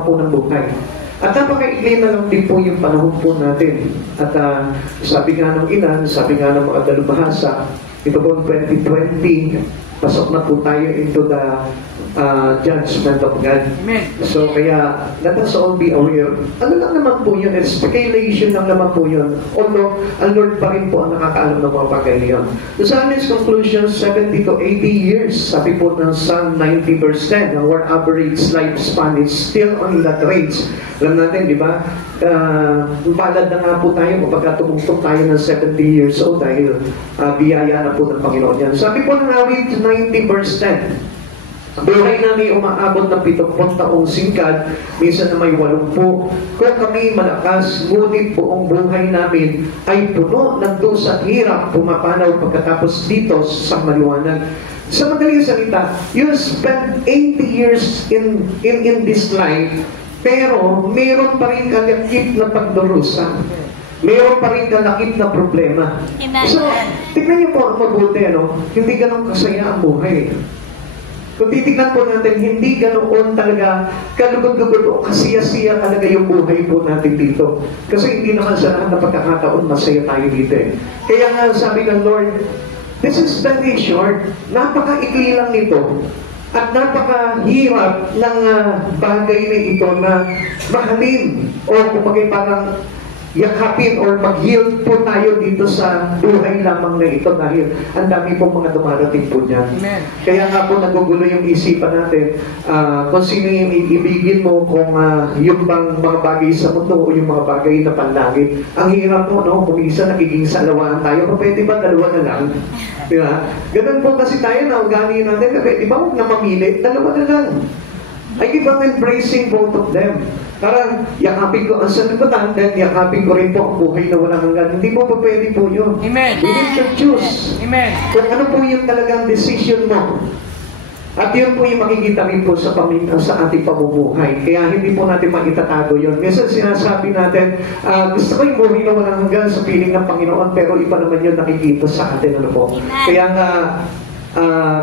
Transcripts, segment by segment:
po ng buhay. At napakaigli na lang din po yung panahon po natin. At sabi nga ng ilan, sabi nga ng mga dalubhasa, ito po 2020, pasok na po tayo into the judgment of God. Amen. So kaya, let us all be aware. Ano lang naman po yun? Speculation lang naman po yun. Although, ang Lord pa rin po ang nakakaalam ng mga bagay yun. So sa amin conclusion, 70 to 80 years, sabi po ng Psalm 90 verse 10, our average lifespan is still on that range. Alam natin, di ba? Balad na nga po tayo kapag tumungtong tayo ng 70 years old dahil biyaya na po ng Panginoon yan. Sabi po ng awit 90 verse 10, buhay namin umaabot ng 70 taong singkad, minsan na may 80. Kung kami malakas, ngunit buong buhay namin ay puno ng dusa at hirap, pumapanaw pagkatapos dito sa maliwanag. Sa madaling salita, you spend 80 years in this life, pero meron pa rin kalakip na pagdurusa. Meron pa rin kalakip na problema. So, tignan niyo po ang mabuti, ano? Hindi ganun kasaya ang buhay. Kung titignan po natin, hindi ganoon talaga kalugod-lugod o kasiya-siya talaga yung buhay po natin dito. Kasi hindi naman sa lahat na pagkakataon masaya tayo dito eh. Kaya nga sabi ng Lord, this is very short. Napakaikli lang nito. At napakahirap ng bagay na ito na mahalin o kumagay parang yakapin or mag-yield po tayo dito sa buhay lamang na ito dahil ang dami pong mga dumarating po niyan. Amen. Kaya nga po nagugulo yung isipan natin kung sino yung iibigin mo, kung yung bang mga bagay sa mundo o yung mga bagay na panlangit. Ang hirap mo, no? Kung isa nagiging salawaan tayo, pwede ba dalawa na lang? Di ba? Ganun po kasi tayo na ugali natin, di ba huwag na mamili, dalawa na lang. I keep on embracing both of them. Parang yakapin ko ang sanlibutan, then yakapin ko rin po ang buhay na walang hanggan. Hindi po pa pwede po yun. Amen. We need to choose. Amen. Kung ano po yung talagang decision mo. At yun po yung makikita rin po sa ating pamumuhay. Kaya hindi po natin maitatago yun. Minsan sinasabi natin, gusto ko yung buhay na walang hanggan sa piling ng Panginoon, pero iba naman yun nakikita sa atin. Ano po? Kaya nga,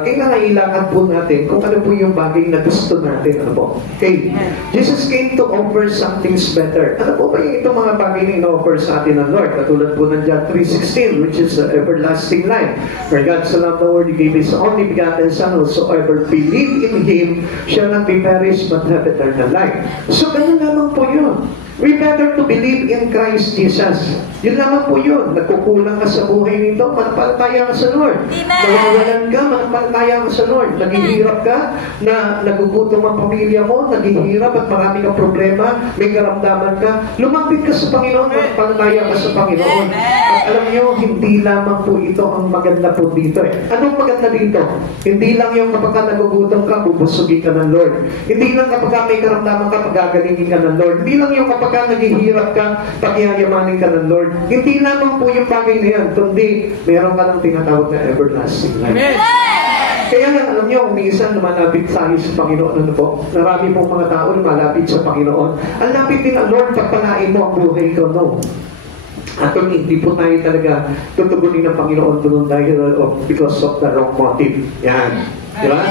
kailangan po natin kung ano po yung bagay na gusto natin. Ano po? Okay. Jesus came to offer something better. Ano po ba yung itong mga bagay na in-offer sa atin ng Lord? Katulad po ng John 3:16, which is the everlasting life. For God so loved the world, He gave His only begotten Son, whosoever believe in Him shall not be perished but have eternal life. So, ganun lamang po yun. We better to believe in Christ Jesus. Yun naman po yun. Nagkukulang ka sa buhay nito, manampalataya ka sa Lord. Nawawalan ka, manampalataya ka sa Lord. Naghihirap ka, na nagugutom ang pamilya mo, naghihirap at marami kang problema, may karamdaman ka, lumapit ka sa Panginoon, manampalataya ka sa Panginoon. At alam niyo, hindi lamang po ito ang maganda po dito eh. Anong maganda dito? Hindi lang yung kapag nagugutom ka, bubusugin ka ng Lord. Hindi lang kapag may karamdaman ka, pagagalingin ka ng Lord. Hindi lang yung kapag naghihirap ka, pagyayamanin ka ng Lord. Hindi lamang po yung bagay na yan, kundi meron ka ng tinatawag na everlasting life. Amen. Kaya nga, alam niyo, minsan lumalapit tayo sa Panginoon. Ano po? Marami pong mga tao lumalapit sa Panginoon. Ang lapit din ang Lord, pagpalain mo ang buhay ko, no? At kung hindi po tayo talaga tutugunin ng Panginoon doon dahil because of the wrong motive. Yan. Diba?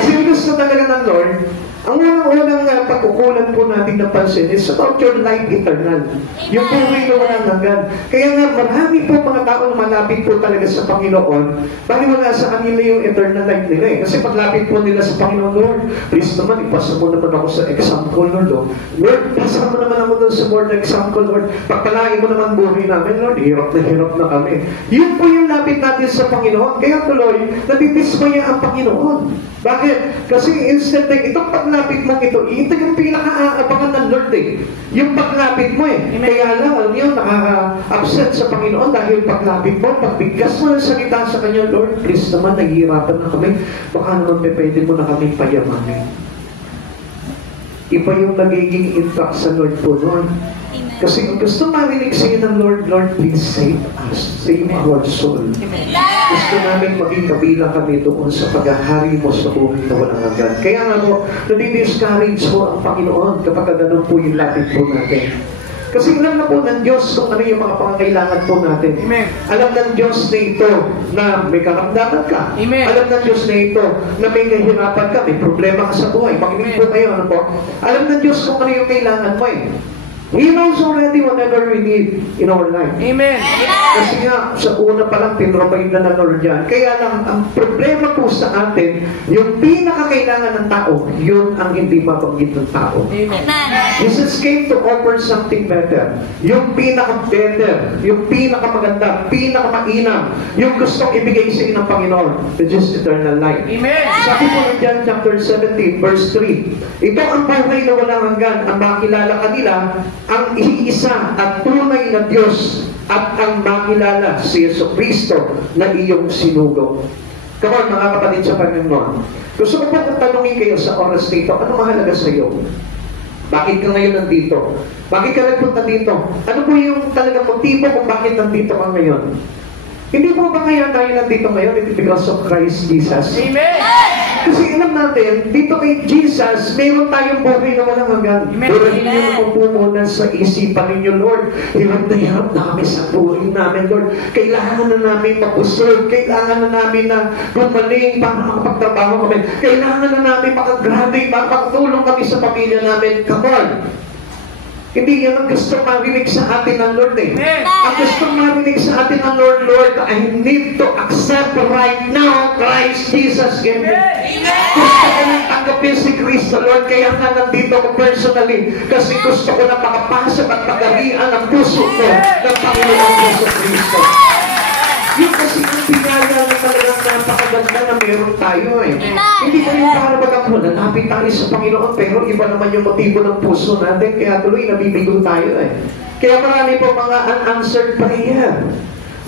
Kasi gusto talaga ng Lord, ang unang pagkukulan po natin ng pansin is about your life eternal. Yung buhay na walang hanggan. Kaya nga marami po mga tao na malapit po talaga sa Panginoon, bali wala sa kanila yung eternal life nila eh. Kasi paglapit po nila sa Panginoon, Lord, please naman, ipasa mo naman ako sa example, Lord. Lord, pasa mo naman ako doon sa board na example, Lord. Pagpalain mo naman buhay namin, Lord, hirap na kami. Yun po yung lapit natin sa Panginoon. Kaya tuloy, nadidismaya ang Panginoon. Bakit? Kasi instead na itong paglapit mo ito yung pinaka-aabangan ng Lord eh. Yung paglapit mo eh. Kaya lang, alam niyo, nakaka-upset sa Panginoon dahil paglapit mo, pagbigkas mo ng salita sa Kanya, Lord, please naman, naghihirapan na kami. Baka naman pwede mo na kami payamanin. Iba yung nagiging impact sa Lord po, Lord. Kasi kung gusto marinig sa'yo ng Lord, Lord, please save us. Save our soul. Gusto namin maging kabilang kami doon sa paghahari mo sa buhay na walang hanggan. Kaya nga po, nadi-discourage po ang Panginoon kapag ganun po yung lapit po natin. Kasi alam na po ng Diyos kung ano yung mga pangangailangan po natin. Amen. Alam ng Diyos na ito na may karamdaman ka. Amen. Alam ng Diyos na ito na may kahirapan ka, may problema ka sa buhay. Makinig po kayo, ano po? Alam ng Diyos kung ano yung kailangan mo eh. He knows already whatever we need in our life. Amen. Kasi nga, sa una pa lang, pinrovide na ng Lord yan. Kaya lang, ang problema po sa atin, yung pinakakailangan ng tao, yun ang hindi mabanggit ng tao. Amen. Jesus came to offer something better. Yung pinaka-better, yung pinaka-maganda, pinaka-mainam, yung gustong ibigay sa inyo ng Panginoon, which is eternal life. Amen. Sabi po ng John chapter 17, verse 3, ito ang buhay na walang hanggan, ang makilala kanila, ang iisa at tunay na Diyos at ang makilala si Jesucristo na iyong sinugo. Come on, mga kapatid sa Panginoon. Gusto ko po tanungin kayo sa oras dito, ano mahalaga sa iyo? Bakit ka ngayon nandito? Bakit ka nagpunta dito? Ano po yung talagang motibo kung bakit nandito ka ngayon? Hindi po ba kaya tayo nandito ngayon? It's because of Christ Jesus. Amen. Kasi alam natin, dito kay Jesus, meron tayong buhay na walang hanggan. Burahin niyo na po muna sa isipan ninyo, Lord. Hirap na kami sa buhay namin, Lord. Kailangan na namin mapusog. Kailangan na namin na gumaling para makapagtrabaho kami. Kailangan na namin makagraduate, makatulong kami sa pamilya namin. Come on! Hindi yan ang gusto marinig sa atin ng Lord eh. Ang gusto marinig sa atin ng Lord, Lord, I need to accept right now Christ Jesus gave me. Gusto ko nang tanggapin si Kristo, Lord, kaya nga nandito ko personally kasi gusto ko na makapasok at pagarian ang puso ko ng Panginoon Yesu Kristo. Yun kasi ang pinaya na talagang napakaganda na meron tayo eh. Hindi ko yung parabagang mo, lalapit tayo sa Panginoon, pero iba naman yung motibo ng puso natin, kaya tuloy nabibigo tayo eh. Kaya marami po mga unanswered prayer.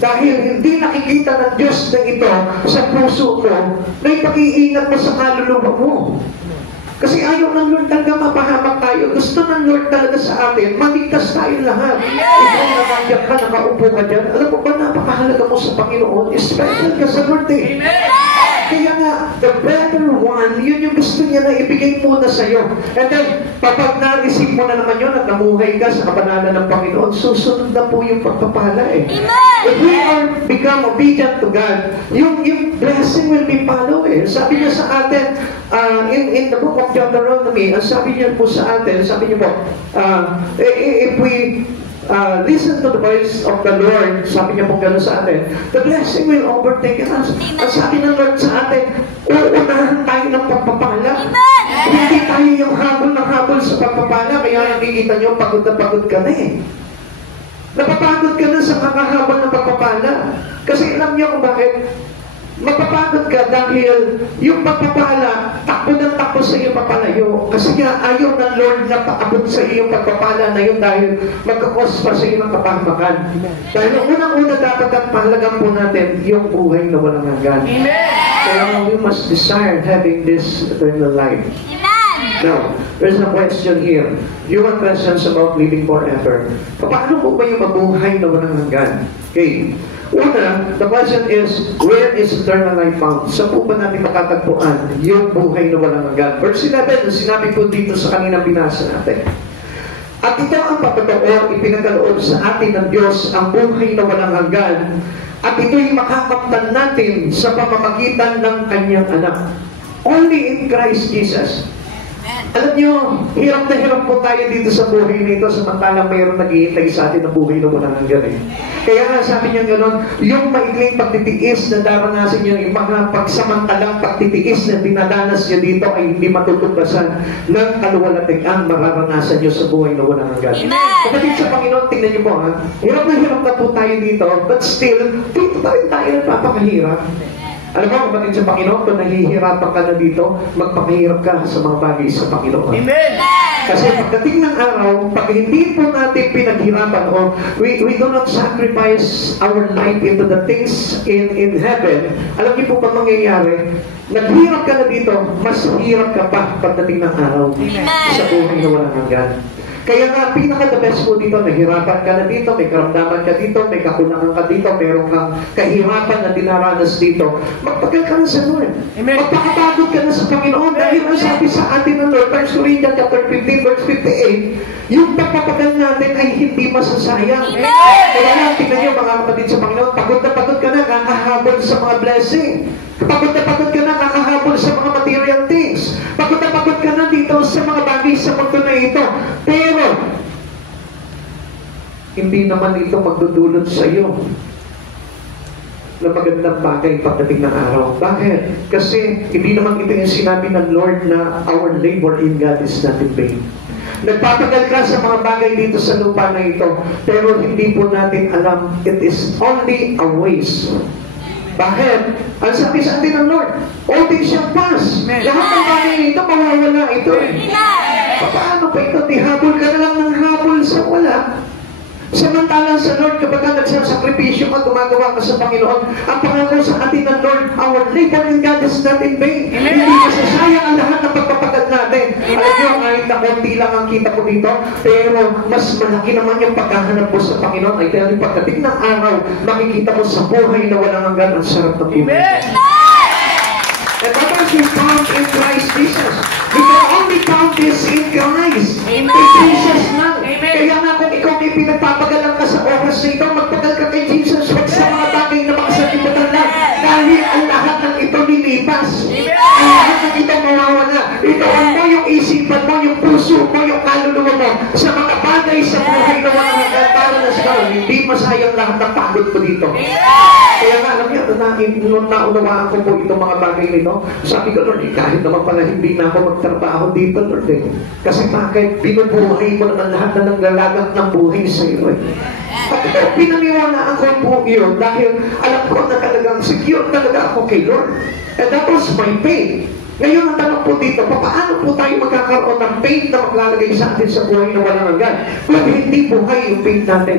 Dahil hindi nakikita ng Diyos na ito sa puso mo, na ipag-iingat mo sa kaluluwa mo. Kasi ayaw ng Lord talaga mapahamak tayo. Gusto ng Lord talaga sa atin, maligtas tayo lahat. Ikaw na nandiyan ka, nakaupo ka dyan. Alam mo ba, napakahalaga mo sa Panginoon. Special ka sa Lord eh. Kaya nga, the better one, yun yung gusto niya na ibigay muna sa'yo. And then, kapag na-receive mo na naman yun at namuhay ka sa kabanalan ng Panginoon, susunod na po yung pagpapala eh. If we are become obedient to God, yung blessing will be follow eh. Sabi niya sa atin, in the book of Deuteronomy, ang sabi niya po sa atin, sabi niya po, if we listen to the voice of the Lord, sabi niya po gano'n sa atin, the blessing will overtake us. Ang sabi ng Lord sa atin, uunahan tayo ng pagpapala. Hindi tayo yung habol na habol sa pagpapala, kaya nakikita niyo, pagod na pagod ka na eh. Napapagod ka na sa kakahabol ng pagpapala. Kasi alam niyo kung bakit? Mapapagod ka dahil yung pagpapala, takbo ng takbo sa iyo papalayo. Kasi nga, ayaw ng Lord na paabot sa iyo pagpapala na yun dahil magkakos pa sa iyo ng kapahamakan. Dahil unang-una dapat ang pahalagan po natin yung buhay na walang hanggan. Kaya we must desire having this eternal life. Now, there's a question here. You want questions about living forever. Paano po ba yung mabuhay na walang hanggan? Okay. Una, the question is, where is eternal life found? Saan po ba natin makatagpuan yung buhay na walang hanggan? Verse 11, sinabi po dito sa kaninang binasa natin. At ito ang papatao, ipinagkaloob sa atin ng Diyos ang buhay na walang hanggan. At ito'y makakamtan natin sa pamamagitan ng kanyang anak. Only in Christ Jesus. Alam nyo, hirap na hirap po tayo dito sa buhay nito samantalang mayroon naghihintay sa atin na buhay na walang hanggan eh. Kaya nga sabi niya gano'n, yung maikling pagtitiis na daranasin niyo, yung mga pagsamantalang pagtitiis na dinadanas niyo dito ay hindi matutuklasan ng kaluwalhatian mararanasan niyo sa buhay na walang hanggan. Kapatid sa Panginoon, tingnan niyo po ha, hirap na po tayo dito, but still, dito pa rin tayo napapakahirap. Alam mo, kapatid sa Panginoon, kung nahihirapan ka na dito, magpakahirap ka sa mga bagay sa Panginoon. Amen! Kasi pagdating ng araw, pag hindi po natin pinaghirapan o we do not sacrifice our life into the things in heaven, alam niyo po ba mangyayari? Naghirap ka na dito, mas hirap ka pa pagdating ng araw sa buhay na walang hanggan. Kaya nga, pinaka-the best po dito, nahirapan ka na dito, may karamdaman ka dito, may kakulangan ka dito, meron kang kahirapan na dinaranas dito, magpagal ka na sa Lord. Amen. Magpakapagod ka na sa Panginoon. Dahil ang sabi sa atin ng Lord, 1 Corinthians chapter 15, verse 58, yung pagpapagal natin ay hindi masasayang. Kaya lang, tignan niyo mga kapatid sa Panginoon, pagod ka na, kakahabol sa mga blessing. Pagod ka na, kakahabol sa mga material things. Pagod ka na dito sa mga bagay sa mundo na ito. Pero, hindi naman ito magdudulot sa iyo na magandang bagay pagdating ng araw. Bakit? Kasi hindi naman ito yung sinabi ng Lord na our labor in God is not in vain. Nagpapagal ka sa mga bagay dito sa lupa na ito, pero hindi po natin alam, it is only a waste. Bakit? Ang sabi sa atin ng Lord, all things shall pass. Lahat ng bagay nito, mawawala ito. Paano pa ito? Habol ka na lang ng habol sa wala. Samantalang sa Lord, kapag ka nagsasakripisyo ka, gumagawa ka sa Panginoon, ang pangako sa atin ng Lord, our labor in God is not in vain. Hindi masasayang ang lahat ng pagpapagad natin. Alam nyo, kahit na konti lang ang kita ko dito, pero mas malaki naman yung paghahanap mo sa Paginoon. Ay dahil pagdating ng araw, makikita mo sa buhay na walang hanggan ang sarap ng buhay. And that was we found in Christ Jesus. We can only found this in Christ. In Jesus lang. Kaya nga kung ikaw may pinagpapagalan ka sa oras na ito, magpagal ka kay Jesus, huwag sa mga bagay na makasalimutan lang. Dahil ang lahat ng ito nilipas. Ang lahat ng ito mawawala. Itoan mo yung isipan mo, yung puso mo, yung kaluluwa mo sa mga bagay sa buhay na walang hanggan para na sa hindi masayang lahat ng pagod mo dito. Kaya nga, alam niyo, nung naunawaan ko po itong mga bagay nito, sabi ko, Lord, kahit naman pala hindi na ako magtrabaho dito, Lord, kasi bakit binubuhay mo naman lahat na naglalagat ng buhay sa iyo, At pinaniwalaan ko po yun dahil alam ko na talagang secure talaga ako kay Lord. And that was my faith. Ngayon, ang tanong po dito, paano po tayo magkakaroon ng faith na maglalagay sa atin sa buhay na walang hanggan? Kung hindi buhay yung faith natin.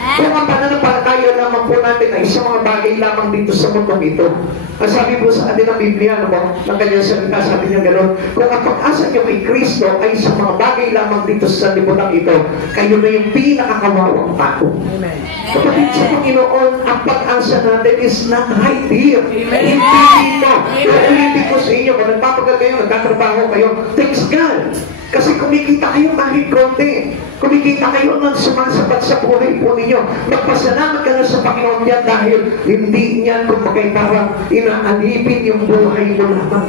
Kung ang pananampalataya lamang po natin ay isang mga bagay lamang dito sa mundong ito. Ang sabi po sa atin ng Biblia, ng kanyang salita, sabi niya gano'n, kung ang pag-asa niyo kay Kristo ay sa mga bagay lamang dito sa lipunan ito, kayo na yung pinakakawawang tao. Kapatid sa Panginoon, ang pag-asa natin is not right here. Hindi dito. Uulitin ko sa inyo, kung nagpapagal kayo, nagtatrabaho kayo, thanks God. Kasi kumikita kayo kahit konti. Kumikita kayo ng sumasapat sa buhay po ninyo. Magpasalamat ka na sa Panginoon yan dahil hindi niyan kumagay parang inaalipin yung buhay mo lamang.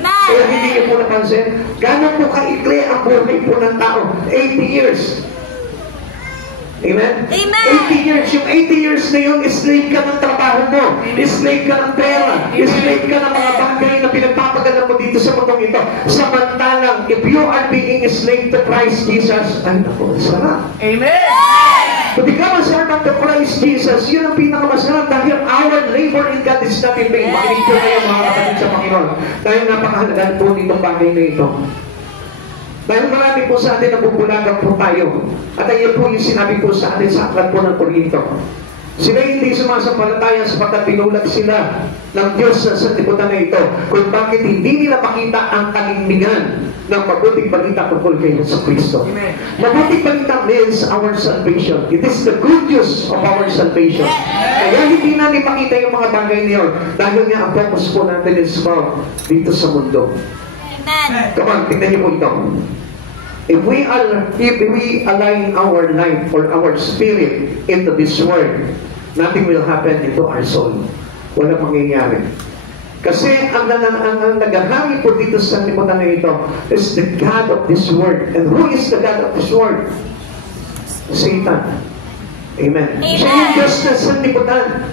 Kaya hindi niyo po napansin, gano'n po kaikli ang buhay po ng tao? 80 years. Amen? Amen. 80 years. Yung 80 years na yun, slave ka ng trabaho mo. Slave ka ng pera. Slave ka ng mga bagay na pinagpapagalan mo dito sa mundong ito. Samantalang, if you are being a slave to Christ Jesus, ay naku, sarap. Amen. To become a servant to Christ Jesus, yun ang pinakamasarap dahil our labor in God is not in vain. Makinig po kayo mga kapatid sa Panginoon. Dahil napakahalaga po nitong bagay na ito. Dahil marami po sa atin nabubulagan po tayo. At ayun po yung sinabi po sa atin sa aklat po ng Korinto. Sila hindi sumasampalataya sapagkat pinulat sila ng Diyos sa sanlibutan na ito kung bakit hindi nila makita ang kalindigan ng mabuting balita tungkol kay Yesu Kristo. Mabuting balita means our salvation. It is the good news of our salvation. Kaya hindi natin makita yung mga bagay niyon dahil nga ang focus po natin is about dito sa mundo. Come on, tingnan niyo po ito. If we align our life or our spirit into this world, nothing will happen into our soul. Walang mangyayari. Kasi ang nagahari po dito sa lipunan na ito is the God of this world. And who is the God of this world? Satan. Amen. Siya yung Diyos na sa lipunan.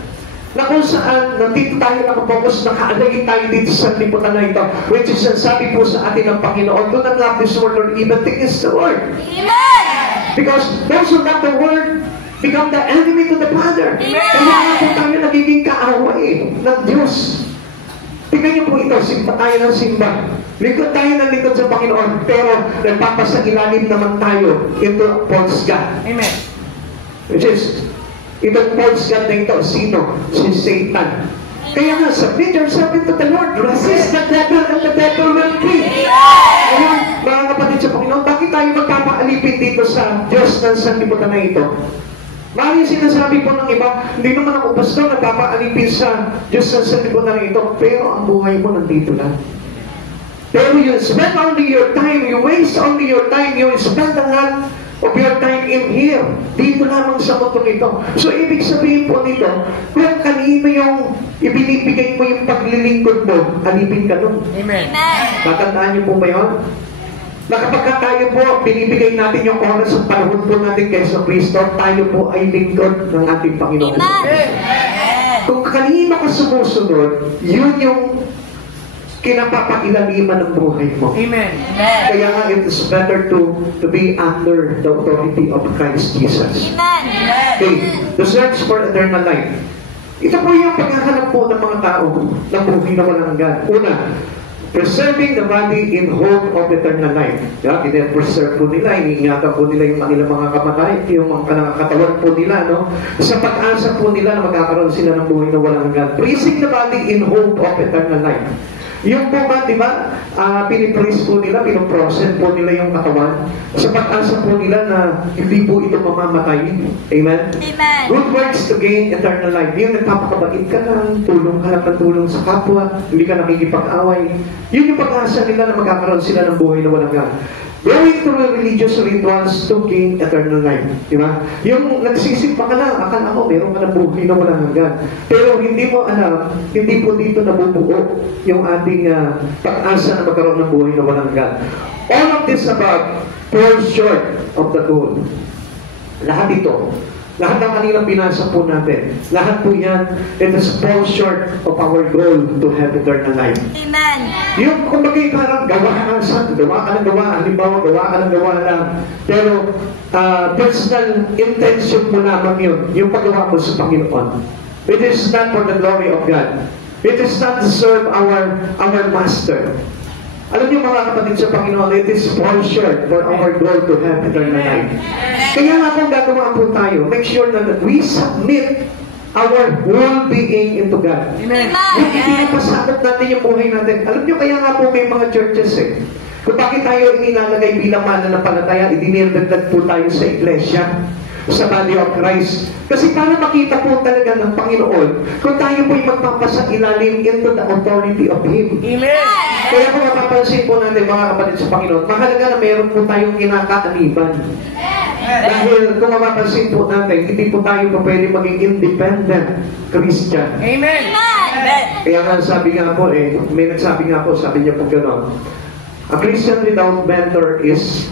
Na kung saan nandito tayo nakapokus, nakaalagin tayo dito sa lipunan na ito, which is ang sabi po sa atin ng Panginoon, do not love this world or even think it's the world. Amen. Because those who love the world become the enemy to the Father. Kaya nga po tayo nagiging kaaway ng Diyos. Tingnan niyo po ito, simba tayo ng simba. Likod tayo ng likod sa Panginoon, pero nagpapasagilalim naman tayo into false God. Amen. Which is, itong false God na ito, sino? Si Satan. Kaya nga, submit yourself to the Lord. Resist the devil and the devil will flee. Ayun, mga kapatid sa Panginoon, bakit tayo magkapaalipin dito sa Diyos ng sanlibutan na ito? Maraming sinasabi po ng iba, hindi naman ako pastor, nagpapaalipin sa Diyos ng sanlibutan na ito, pero ang buhay mo nandito lang. Pero you spend only your time, you waste only your time, you spend a lot of your time in here. Dito lamang sa mundong ito. So, ibig sabihin po nito, kung kanino yung ibinibigay mo yung paglilingkod mo, alipin ka nun. Amen. Matandaan niyo po ba yun? Na kapag tayo po, binibigay natin yung oras at panahon po natin kay Kristo, tayo po ay lingkod ng ating Panginoon. Kung kanino ka sumusunod, yun yung kinapapakilaliman ng buhay mo. Amen. Kaya nga, it is better to be under the authority of Christ Jesus. Okay, the search for eternal life. Ito po yung paghahanap po ng mga tao ng buhay na walang hanggan. Una, preserving the body in hope of eternal life. Preserve po nila, iniingatan po nila yung kanilang mga kamatay, yung mga katawan po nila, no? Sa pag-asa po nila na magkakaroon sila ng buhay na walang hanggan. Praising the body in hope of eternal life. Yung po ba, di ba, pinipraise po nila, pinoprosent po nila yung katawan sa pag-asa po nila na hindi po ito mamamatay. Amen? Amen. Good works to gain eternal life. Yung nagpapakabait ka lang, tulong ka lang ng tulong sa kapwa, hindi ka nakikipag-away. Yun yung pag-asa nila na magkakaroon sila ng buhay na walang hanggan. Going through religious rituals to gain eternal life. Di ba? Yung nagsisimpa ka lang, akala mo, meron ka ng buhay na walang hanggan. Pero hindi mo alam, hindi po dito nabubuo yung ating pag-asa na magkaroon ng buhay na walang hanggan. All of this above falls short of the goal. Lahat ito, lahat ng kanilang binasa po natin, lahat po yan, it is fall short of our goal to have eternal life. Amen. Yung kumbaga parang gawa ka ng gawa, halimbawa gawa ka ng gawa lang, pero personal intention mo lamang yun, yung paggawa mo sa Panginoon. It is not for the glory of God. It is not to serve our Master. Alam niyo mga kapatid sa Panginoon, it is fall short for our goal to have eternal life. Kaya nga kung gagawa po tayo, make sure that we submit our whole being into God. Amen. Yung ipinapasakot natin yung buhay natin. Alam niyo, kaya nga po may mga churches kung bakit tayo inilalagay bilang mananampalataya, idiniragdag po tayo sa iglesia, sa body of Christ. Kasi para makita po talaga ng Panginoon kung tayo po'y magpapasailalim into the authority of Him. Amen. Kaya kung mapapansin po natin mga kapatid sa Panginoon, mahalaga na meron po tayong kinakaaniban. Dahil kung mapapansin po natin, hindi po tayo pa pwede maging independent Christian. Amen. Kaya nga sabi nga po may nagsabi nga po, sabi niya po gano'n, a Christian without mentor is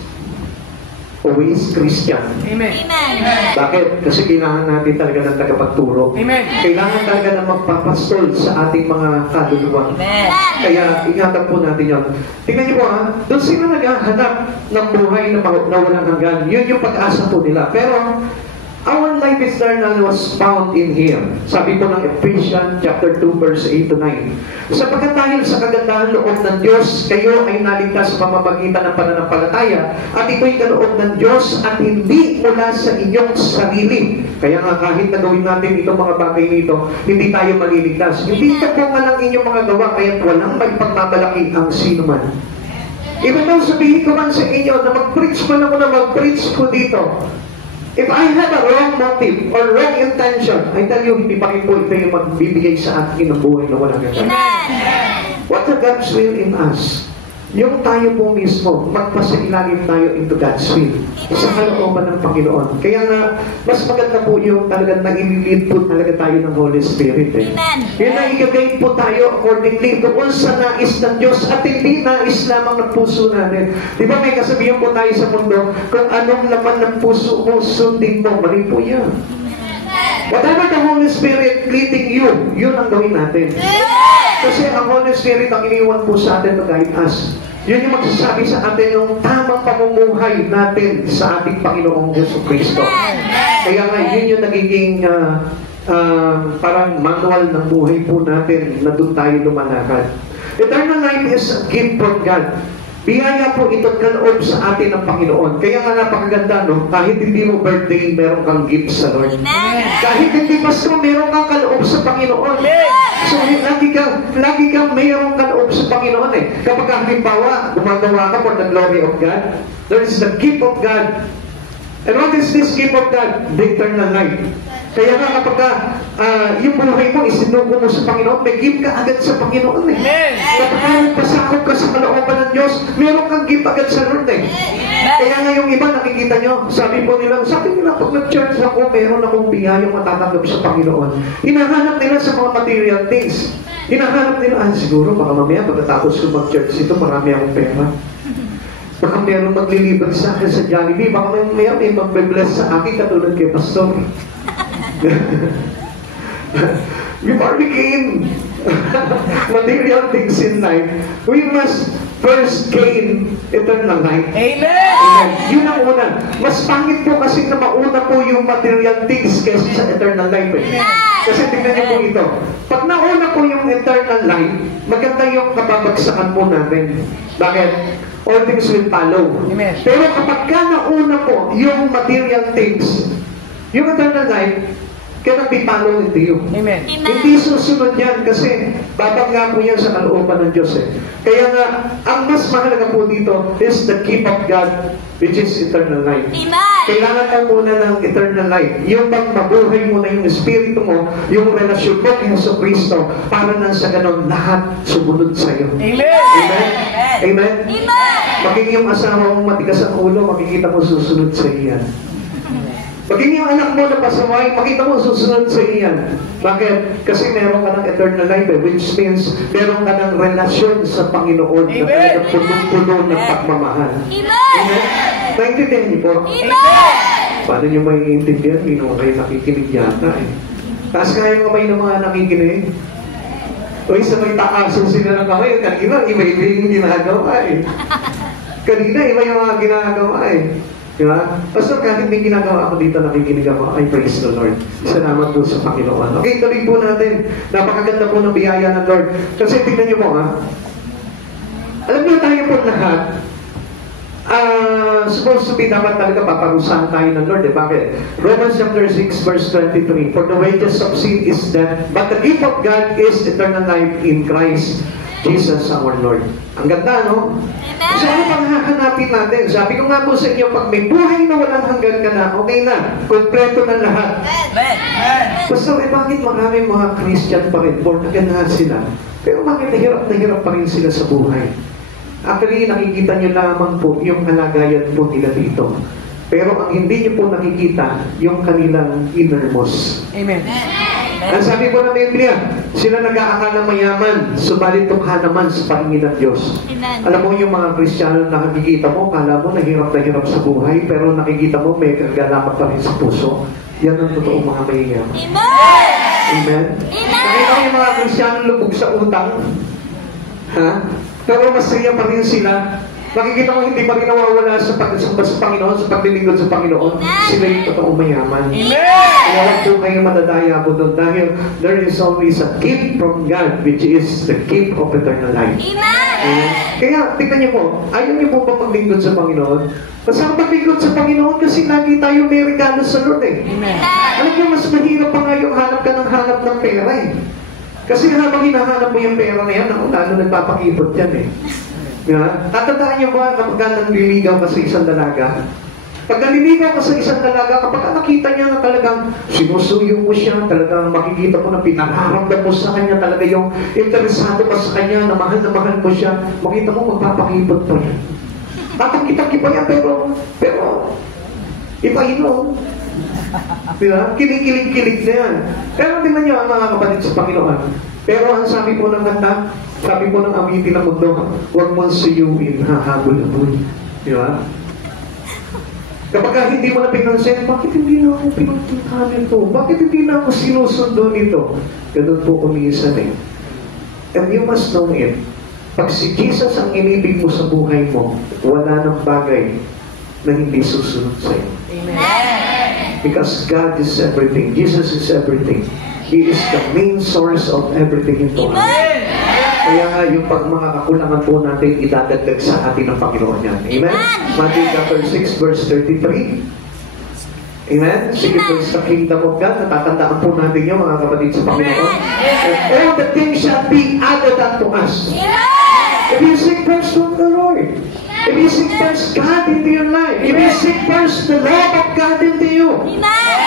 always Christian. Amen. Bakit? Kasi kailangan natin talaga ng tagapagturo. Amen. Kailangan talaga ng magpapastol sa ating mga kaluluwa. Kaya ingatan po natin yun. Tingnan niyo po doon sila naghahanap ng buhay na walang hanggan. Yun yung pag-asa po nila. Pero our life eternal was found in Him. Sabi po ng Ephesians chapter 2 verse 8 to 9. Sapagkat dahil sa kagandahan loob ng Diyos, kayo ay naligtas sa pamamagitan ng pananampalataya, at ito'y kaloob ng Diyos at hindi mula sa inyong sarili. Kaya nga kahit na gawin natin itong mga bagay nito, hindi tayo maliligtas. Hindi ka po nga ng inyong mga gawa, kaya walang may pagmamalaki ang sino man. Ibig mo sabihin ko man sa inyo na mag-preach man ako na mag-preach ko dito. If I have a wrong motive or wrong intention, I tell you, hindi pa rin po ito yung magbibigay sa atin ng buhay na walang hanggan. What the God's will in us? Yung tayo po mismo, magpasailalim tayo into God's will sa kalooban ng Panginoon. Kaya nga, mas maganda po yung talagang nag-ililid po talaga tayo ng Holy Spirit. Yun na i-guide po tayo accordingly doon sa nais ng Diyos at hindi nais lamang ng puso natin. Di ba may kasabihan po tayo sa mundo, kung anong laman ng puso mo, sundin mo, mali po yan. Whatever the Holy Spirit leading you, yun ang gawin natin. Kasi ang Holy Spirit ang iniwan po sa atin to guide us. Yun yung magsasabi sa atin ng tamang pamumuhay natin sa ating Panginoong Jesucristo. Kaya nga yun yung nagiging parang manual ng buhay po natin na doon tayo lumalakad. Eternal life is a gift from God. Biyaya po ito't kaloob sa atin ng Panginoon. Kaya nga napakaganda, no? Kahit hindi mo birthday, meron kang gift sa Lord. Kahit hindi Pasko, meron kang kaloob sa Panginoon. So, lagi kang mayroong kaloob sa Panginoon. Panginoon eh. Kapag halimbawa, gumagawa ka for the glory of God, there is the gift of God. And what is this gift of God? The eternal life. Kaya nga kapag yung buhay mo isinuko mo sa Panginoon, may gift ka agad sa Panginoon eh. Kapag pasakop ka sa kalooban ng Diyos, meron kang gift agad sa Lord eh. Kaya nga yung iba nakikita nyo, sabi nila, pag nag-church ako, meron akong biyayang matatanggap sa Panginoon. Hinahanap nila sa mga material things. Hinahanap nila, siguro baka mamaya pagkatapos ko mag-church ito, marami akong pera. Baka meron maglilibre sa akin sa Jollibee. Baka may magbe-bless sa akin katulad kay Pastor. Before we gain material things in life, we must first gain eternal life. Amen! Yun ang una. Mas pangit po kasi na mauna po yung material things kaysa sa eternal life. Eh. Kasi tingnan niyo po ito. Pag nauna po yung eternal life, maganda yung kababagsakan po natin. Bakit? All things will follow. Amen. Pero kapag ka nauna po yung material things, yung eternal life cannot be followed into you. Amen. Hindi susunod yan kasi babangga po yan sa kalooban ng Diyos eh. Kaya nga, ang mas mahalaga po dito is the gift of God, which is eternal life. Amen. Kailangan mo muna ng eternal life. Yung bang mabuhay mo na yung espiritu mo, yung relasyon mo kay Yesu Cristo, para nang sa ganon lahat sumunod sa'yo. Amen. Amen? Amen? Amen. Maging yung asawa mo matigas ang ulo, makikita mo susunod sa iyan. Maging yung anak mo na pasaway, makita mo susunod sa iyan. Bakit? Kasi meron ka ng eternal life, which means meron ka ng relasyon sa Panginoon na talagang punong-puno ng pagmamahal. Amen? Naintindihan niyo po? Amen. Paano niyo maiintindihan? Hindi naman kayo nakikinig yata eh. Taas nga yung kamay ng mga nakikinig. Uy, sa may taaso sila ng kamay. Kanina, iba-iba yung ginagawa eh. Kanina, iba yung mga ginagawa eh. Diba? Pastor, kahit may ginagawa ako dito, nakikinig ako, I praise the Lord. Salamat po sa Panginoon. Okay, tuloy po natin. Napakaganda po ng biyaya ng Lord. Kasi tingnan niyo po alam niyo tayo po lahat, supposed to be dapat talaga paparusahan tayo ng Lord. Bakit? Romans chapter 6 verse 23, for the wages of sin is death, but the gift of God is eternal life in Christ Jesus our Lord. Ang ganda, no? So ano pang hahanapin natin? Sabi ko nga po sa inyo, pag may buhay na walang hanggan ka na, okay na. Kompleto na lahat. Basta bakit maraming mga Christian pa rin? Born again na sila. Pero bakit na hirap pa rin sila sa buhay? Actually, nakikita nyo lamang po yung kalagayan po nila dito. Pero ang hindi nyo po nakikita, yung kanilang innermost. Amen. Ang sabi po ng Biblia, sila nag-aakala mayaman, subalit tukha naman sa paningin ng Diyos. Amen. Alam mo yung mga Kristiyano na nakikita mo, kala mo na hirap sa buhay, pero nakikita mo may kagalaman pa rin sa puso. Yan ang totoong mga mayayaman. Amen. Amen? Nakita mo yung mga Kristiyano lubog sa utang? Ha? Pero masaya pa rin sila. Makikita mo hindi pa rin nawawala sa pagsamba sa Panginoon, sa paglilingkod sa Panginoon. Sila yung totoong mayaman. Kaya huwag po kayo madadaya po doon dahil there is always a gift from God which is the gift of eternal life. Amen. Kaya tignan niyo po, ayaw niyo po ba maglingkod sa Panginoon? Masarap maglingkod sa Panginoon kasi lagi tayo may regalo sa Lord eh. Alam niyo, mas mahirap pa nga yung hanap ka ng hanap ng pera eh. Kasi habang hinahanap mo yung pera na yan, lalo nagpapakipot yan eh. Yeah. Tatandaan niyo ba kapag nanliligaw ka sa isang dalaga? Pag nanliligaw ka sa isang dalaga, kapag nakita niya na talagang sinusuyo mo siya, talagang makikita mo na pinararamdam mo sa kanya, talaga yung interesado ka sa kanya, na mahal mo siya, makita mo magpapakipot pa yan. Tatang-kitang-kipa yan, pero ipahinom. Diba? Kilig-kilig na yan. Pero tingnan niyo ang mga kapatid sa Panginoon. Pero ang sabi po ng kanta, sabi po ng awitin ng mundo, huwag mong suyuin, hahabol-habol. Diba? Kapag hindi mo na pinansin, bakit hindi na ako pinagtuntahan nito? Bakit hindi na ako sinusundo nito? Ganun po umiisan eh. And you must know it. Pag si Jesus ang inibig mo sa buhay mo, wala nang bagay na hindi susunod sa'yo. Amen. Because God is everything. Jesus is everything. He is the main source of everything in life. Kaya nga, yung pag mga kakulangan po natin, idadagdag sa atin ng Panginoon yan. Amen? Matthew chapter 6, verse 33. Amen? Sige po sa kingdom of God. Natatandaan po natin yung mga kapatid sa Panginoon. And all the things shall be added unto us. Amen. If you seek first from the Lord, if you seek first God into your life, if you seek first the love of God into you,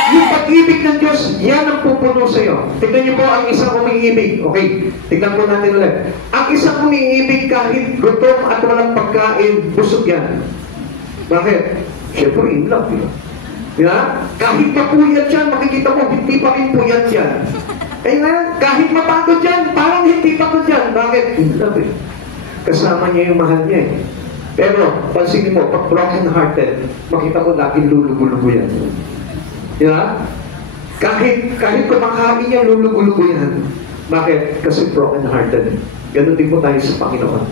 yung pag-ibig ng Diyos, yan ang pupuno sa iyo. Tignan niyo po ang isang umiibig. Okay, tignan po natin ulit. Ang isang umiibig kahit gutom at walang pagkain, busog yan. Bakit? Siyempre, in love. Yeah? Kahit mapuyat yan, makikita mo, hindi pa rin puyat yan. Kaya nga, kahit mapagod yan, parang hindi pagod yan. Bakit? In love eh. Kasama niya yung mahal niya eh. Pero, pansinin mo, pag broken-hearted, makita mo laging lulugo-lugo yan. Yeah? Kahit kumakain niya, lulugo-lugo yan. Bakit? Kasi broken-hearted. Ganun din po tayo sa Panginoon.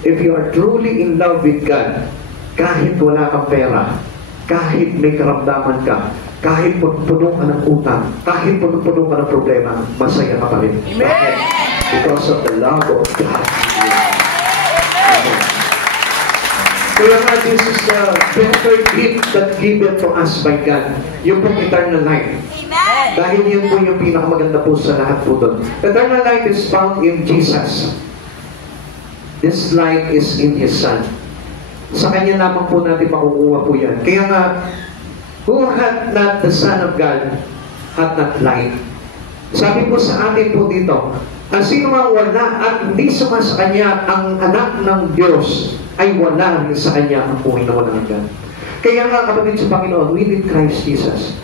If you are truly in love with God, kahit wala kang pera, kahit may karamdaman ka, kahit puno ka ng utang, kahit puno ka ng problema, masaya ka pa rin. Bakit? Because of the love of God. Amen. Kaya nga, this is the better gift that given to us by God. Yung pong eternal life. Dahil yun po yung pinakamaganda po sa lahat po doon. Eternal life is found in Jesus. This life is in His Son. Sa Kanya lamang po natin makukuha po yan. Kaya nga, who had not the Son of God, had not life. Sabi po sa atin po dito, ang sino mang wala at hindi suma sa Kanya, ang anak ng Diyos, ay wala rin sa Kanya ang buhay na walang hanggan. Kaya nga, kapatid sa Panginoon, we need Christ Jesus.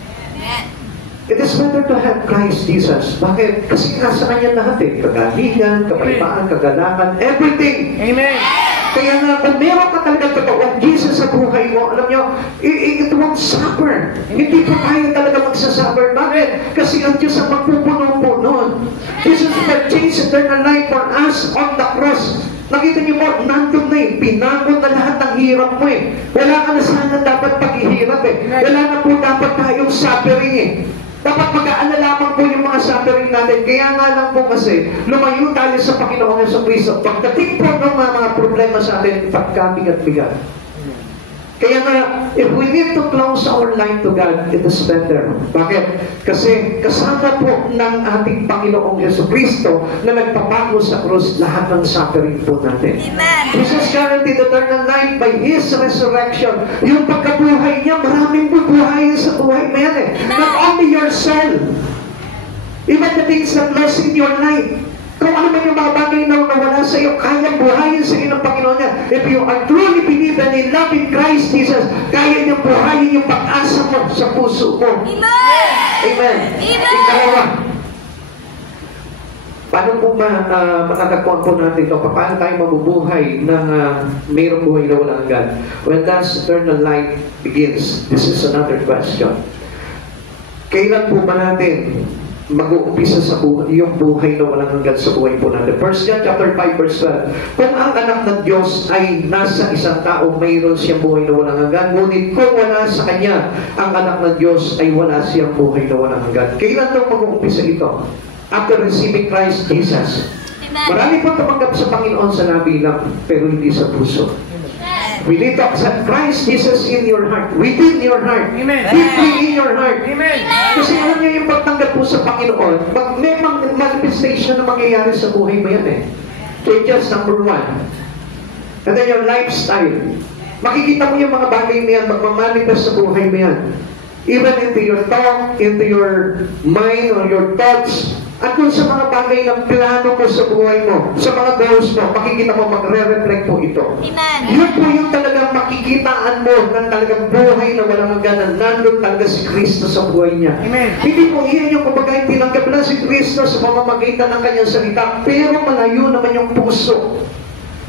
It is better to have Christ Jesus. Bakit? Kasi nasa Kanya lahat eh. Kagalingan, kapayapaan, kagalakan, everything. Amen. Kaya nga, kung meron ka talagang totoong Jesus sa buhay mo, alam nyo, it won't suffer. Hindi pa tayo talaga magsasuffer. Bakit? Kasi ang Diyos ang magpupuno po noon. Jesus purchased eternal life for us on the cross. Nakita niyo mo, nandun na eh. Pinagod na lahat ng hirap mo eh. Wala ka na sana dapat paghihirap eh. Wala na po dapat tayong suffering eh. Dapat mag-aalala lamang po yung mga suffering natin. Kaya nga lang po kasi, lumayo tayo sa Panginoon sa Kristo. Pagdating po ng mga problema sa atin, pagkabigat-bigat. Kaya nga, if we need to close our life to God, it is better. Bakit? Kasi kasama po ng ating Panginoong Yesu Kristo na nagpapako sa krus lahat ng suffering po natin. Amen. Jesus guaranteed eternal life by His resurrection. Yung pagkabuhay niya, maraming bubuhayin sa buhay na yan eh. Not only your soul, even the things that lost in your life. Kung ano man yung mga bagay na nawala sa iyo, kaya buhayin sa iyo ng Panginoon niya. If you are truly believe and in love in Christ Jesus, kaya niyang buhayin yung pag-asa mo sa puso mo. Amen. Amen. Ikalawa, paano po matatagpuan po natin ito? Paano tayo mabubuhay ng mayroong buhay na walang hanggan? When that eternal life begins, this is another question. Kailan po ba natin mag-uumpisa sa yung buhay na walang hanggan sa buhay po natin? 1 John chapter 5 verse 12. Kung ang anak ng Diyos ay nasa isang tao, mayroon siyang buhay na walang hanggan. Ngunit kung wala sa kanya, ang anak ng Diyos ay wala siyang buhay na walang hanggan. Kailan daw mag-uumpisa ito? After receiving Christ Jesus. Marami po tumanggap sa Panginoon sa labi lang, pero hindi sa puso. We need to accept Christ Jesus in your heart, within your heart, Amen. deeply in your heart. Amen. Kasi alam niyo yung pagtanggap po sa Panginoon, may manifestation na mangyayari sa buhay mo yan eh. Changes number 1. And then your lifestyle. Makikita mo yung mga bagay na yan, magmamanifest sa buhay mo yan. Even into your talk, into your mind or your thoughts, at kung sa mga bagay na plano mo sa buhay mo, sa mga goals mo, makikita mo, magre-reflect po ito. Amen. Yun po yung talagang makikitaan mo ng talagang buhay na walang hanggan, na nandun talaga si Kristo sa buhay niya. Amen. Hindi po iyan yung kumbaga tinanggap na si Kristo sa pamamagitan ng kanyang salita, pero malayo naman yung puso.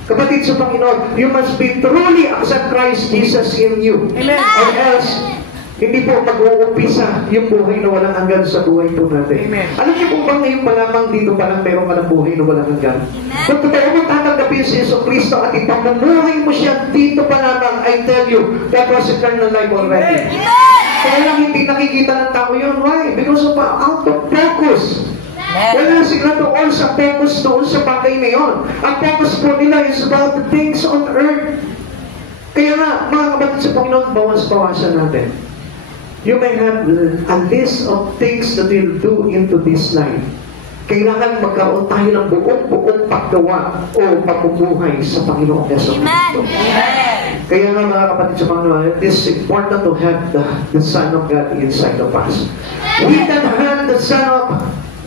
Kapatid sa Panginoon, you must be truly accept Christ Jesus in you. Amen. Or else, hindi po mag-uumpisa yung buhay na walang hanggan sa buhay po natin. Amen. Alam niyo kung bang ngayon pa lamang dito pa lang meron ka ng buhay na walang hanggan? Kung totoo mo tatanggapin si Yesu Kristo at ipamumuhay mo siya dito pa lamang, I tell you, that was eternal life already. Kaya lang hindi nakikita ng tao yun. Why? Because of out of focus. Wala sila doon sa focus doon sa bagay na yun. Ang focus po nila is about the things on earth. Kaya nga, mga kapatid sa Panginoon, bawas-bawasan natin. You may have a list of things that you'll do into this life. Kailangan magkaroon tayo ng buong paggawa o pamumuhay sa Panginoong Yeso Cristo. Kaya nga mga kapatid sa Panginoon, it is important to have the Son of God inside of us. We that have the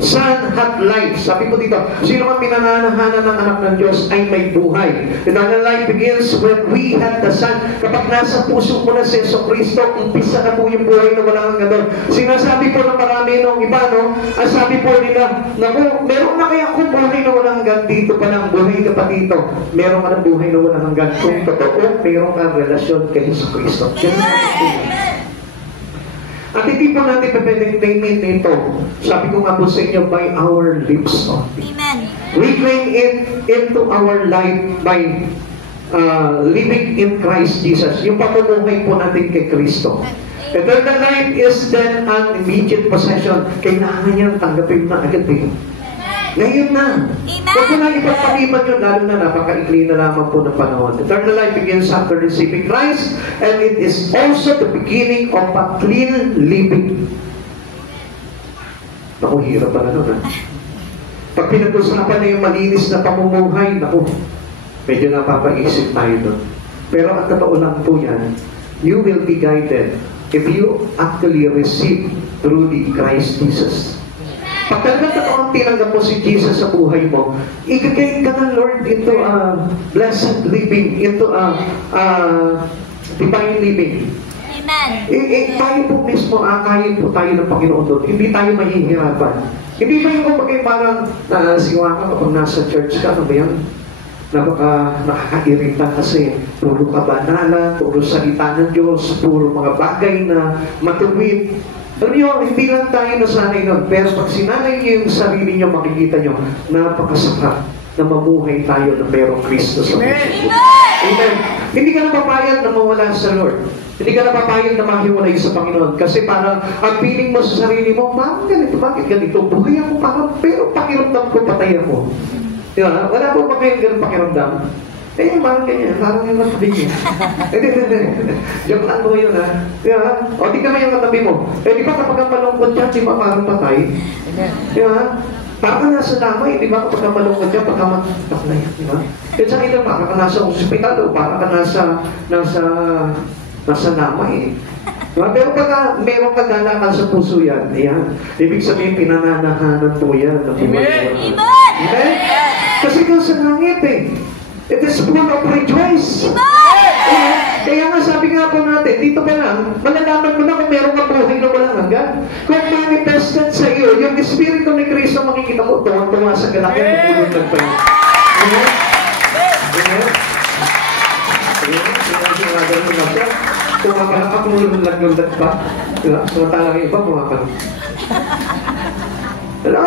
Son had life. Sabi ko dito, sino man pinananahanan ng anak ng Diyos ay may buhay. Eternal life begins when we have the Son. Kapag nasa puso mo na si Yeso Cristo, umpisa na po yung buhay na walang hanggan. Sinasabi po ng marami nung iba, no? Ang sabi po nila, naku, meron na kaya akong buhay na walang hanggan dito pa lang, buhay ka pa dito. Meron ka ng buhay na walang hanggan. Kung totoo, meron kang relasyon kay Yeso Cristo. At hindi po natin pwedeng claimin nito. Sabi ko nga po sa inyo, by our lips only. Amen. We claim it into our life by living in Christ Jesus. Yung pamumuhay po natin kay Kristo. Eternal life is then an immediate possession. Kailangan niyang tanggapin na agad eh. Ngayon na. Huwag ko na ipagpaliban yun, lalo na napakaikli na lamang po ng panahon. Eternal life begins after receiving Christ, and it is also the beginning of a clean living. Naku, hirap pala nun, ha? Pag pinag-usapan na yung malinis na pamumuhay, naku, medyo napapaisip tayo nun. Pero ang totoo lang po yan, you will be guided if you actually receive truly Christ Jesus. Pag talagang totoong tinanggap mo si Jesus sa buhay mo, igagay ka ng Lord into a blessed living, into a divine living. Amen. Tayo po mismo, akayin po tayo ng Panginoon doon. Hindi tayo mahihirapan. Hindi ba yung kumagay parang siwa ka kapag nasa church ka, ano ba yan? Nakakairita kasi puro kabanala, puro salita ng Diyos, puro mga bagay na matuwid. Alam niyo, hindi lang tayo nasanay nun. Pero pag sinanay niyo yung sarili niyo, makikita niyo, napakasarap na mamuhay tayo na merong Kristo sa puso. Amen. Hindi ka napapayag na mawala sa Lord. Hindi ka napapayag na mahiwalay sa Panginoon. Kasi parang ang feeling mo sa sarili mo, bakit ganito? Buhay ako parang, pero pakiramdam ko, patay ako. Diba? Wala po ba kayong ganun pakiramdam? Eh, parang ganyan. Parang yung katabi niya. Joke lang mo yun, ha? Diba? O, di ka may yung katabi mo. Eh, di ba kapag ang malungkot siya, di ba parang patay? Diba? Parang nasa lamay, di ba kapag ang malungkot siya, pagka matapnay, di ba? Kaya sa ilan, parang ka nasa ospital, o parang ka nasa lamay. Diba? Pero pagka meron kagalakan sa puso yan, ayan. Ibig sabihin, pinananahanan po yan. Amen. Amen? Kasi kung sa langit eh, it is full of rejoice. Amen? Kaya nga sabi nga po natin, dito pa lang, malalaman mo na kung meron ka buhay na walang hanggan. Kung manifested sa iyo, yung Espiritu ni Cristo, makikita mo, tuwang-tuwa sa galakyan ng pulong ng tayo. Amen? Amen? Amen? Tumakalak ako nung naglulat pa. Sumatala ng iba, tumakalak. Hello?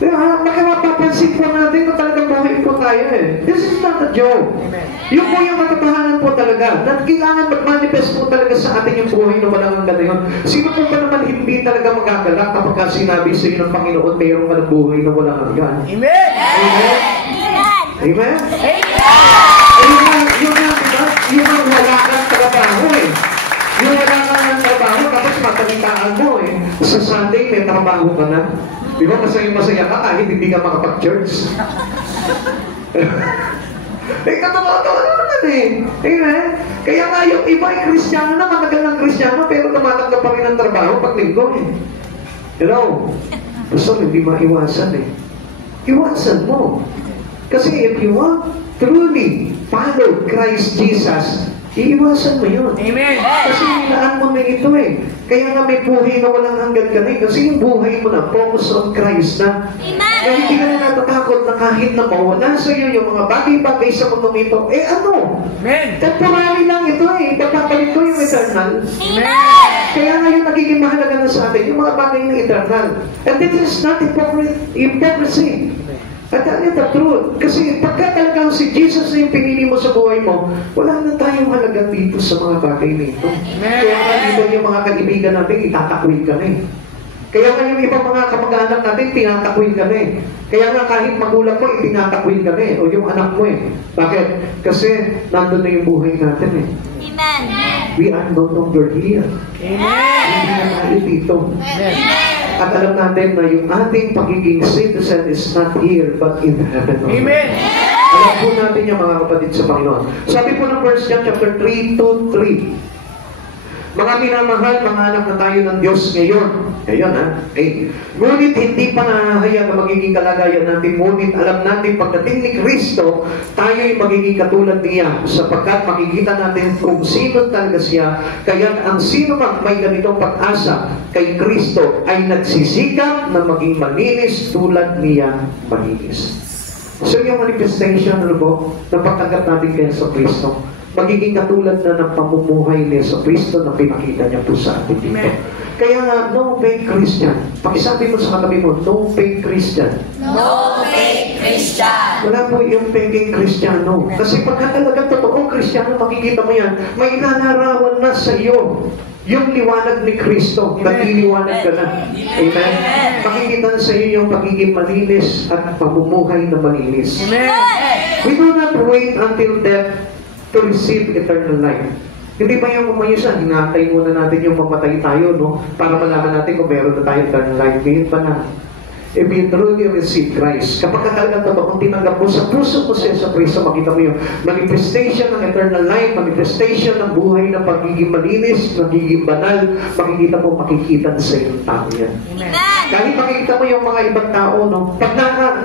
Nakimapapansin po natin kung talagang buhay po tayo eh. This is not a joke. Yung po yung katotohanan po talaga. Na kailangan mag-manifest po talaga sa atin yung buhay na walang hanggan na yun. Sino po ba naman hindi talaga magagalak kapag sinabi sa iyo ng Panginoon mayroon ka ng buhay na walang hanggan? Amen! Amen? Amen? Yung nga, diba? Yung nga wala kang trabaho eh. Yung wala kang trabaho, tapos matalitaan mo eh. Sa Sunday, may trabaho ka na. Di ba, masaya ka kahit hindi ka makapag-church. Eh, katotoo naman eh. Amen? Kaya nga yung iba ay Kristiyano na, matagal ng Kristiyano, pero tumatanggap pa rin ng trabaho pag linggo eh. Hello? Gusto hindi maiwasan eh. Iwasan mo. Kasi if you want truly follow Christ Jesus, iiwasan mo yun. Amen. Kasi hinaan mo na ito eh. Kaya nga may buhay na walang hanggan ka na eh. Kasi yung buhay mo na, focus on Christ na. Kaya hindi ka na natatakot na kahit na mawala sa iyo yung mga bagay-bagay sa mundong ito, eh ano? Amen. Temporary lang ito eh. Pagpapalit ko yung eternal. Amen. Kaya nga yung nagiging mahalaga na sa atin, yung mga bagay ng eternal. And this is not hypocrisy. At ano the truth? Kasi pagka talagang si Jesus na yung pinili mo sa buhay mo, wala na tayong halaga dito sa mga bagay nito. Kaya nga dito yung mga kaibigan natin, itatakwil ka na eh. Kaya nga yung ibang mga kamag-anak natin, tinatakwil ka na eh. Kaya nga kahit magulang mo, itinatakwil ka na eh. O yung anak mo eh. Bakit? Kasi nandun na yung buhay natin eh. Amen. We are no longer here. Amen. Hindi na tayo dito. Amen. At alam natin na yung ating pagiging citizen is not here, but in heaven. Amen. Alam po natin yung mga kapatid sa Panginoon. Sabi po ng 1 John chapter 3:2-3, mga minamahal, mga anak na tayo ng Diyos ngayon. Ngayon okay. Ngunit hindi pa nahahayag ang magiging kalagayan natin. Ngunit alam natin pagdating ni Kristo, tayo'y magiging katulad niya. Sapagkat makikita natin kung sino talaga siya. Kaya ang sino man may ganitong pag-asa kay Kristo ay nagsisikap na maging malinis tulad niya malinis. So yung manifestation, ano po, na pagtanggap natin kay Kristo, magiging katulad na ng pamumuhay ni Yesu Cristo na pinakita niya po sa atin dito. Kaya nga, no fake Christian. Pakisabi mo sa katabi mo, no fake Christian. No fake Christian. Wala po yung faking Kristiyano. Kasi pagka talaga totoong Kristiyano, makikita mo yan, may nanarawan na sa iyo yung liwanag ni Kristo. Nagliliwanag ka na. Amen? Makikita sa iyo yung pagiging malinis at pamumuhay na malinis. We do not wait until death to receive eternal life. Hindi ba yung kumayusan, hinatay muna natin yung mamatay tayo, no? Para malaman natin kung meron na tayo eternal life. Ngayon pa na. If you truly receive Christ, kapag talagang totoong tinanggap mo sa puso mo sa Kristo, makita mo yung manifestation ng eternal life, manifestation ng buhay na pagiging malinis, magiging banal, makikita sa iyong tao yan. Kahit makikita mo yung mga ibang tao, no? Pag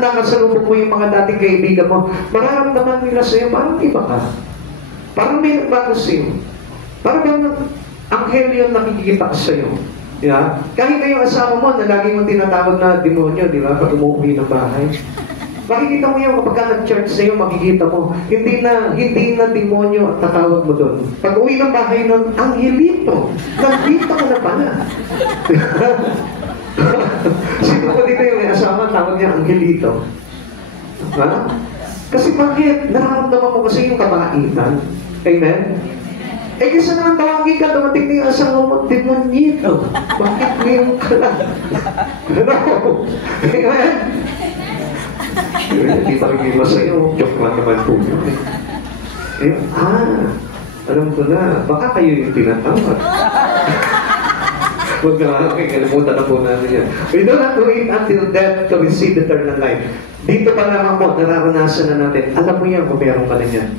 nakasalubong mo yung mga dating kaibigan mo, mararamdaman nila sa iyo, parang iba ka. Parang may nagbago sa'yo. Parang bang anghel yun nakikita ka sa'yo. Yeah? Kahit kayong asawa mo na lagi mong tinatawag na demonyo, di ba? Pag umuwi ng bahay. Makikita mo yun kapag nag-church sa'yo, makikita mo. Hindi na demonyo ang tatawag mo doon. Pag uwi ng bahay nun, angelito. Nandito ka na pala. Sino ko dito yung asawa, tawag niya angelito. Ha? Kasi bakit? Nararamdaman mo kasi yung kabaitan. Amen? Eh kasi naman tawagin ka, dumating na yung asawa mo, demonyito. Bakit ngayon ka lang? Ano? Amen? Hindi pa rin sa'yo. Joke lang naman po yun. Alam ko na. Baka kayo yung tinatawag. Huwag na, kalimutan na po natin yan. We do not wait until death to receive eternal life. Dito pa lamang po, nararanasan na natin. Alam mo yan kung meron ka na yan.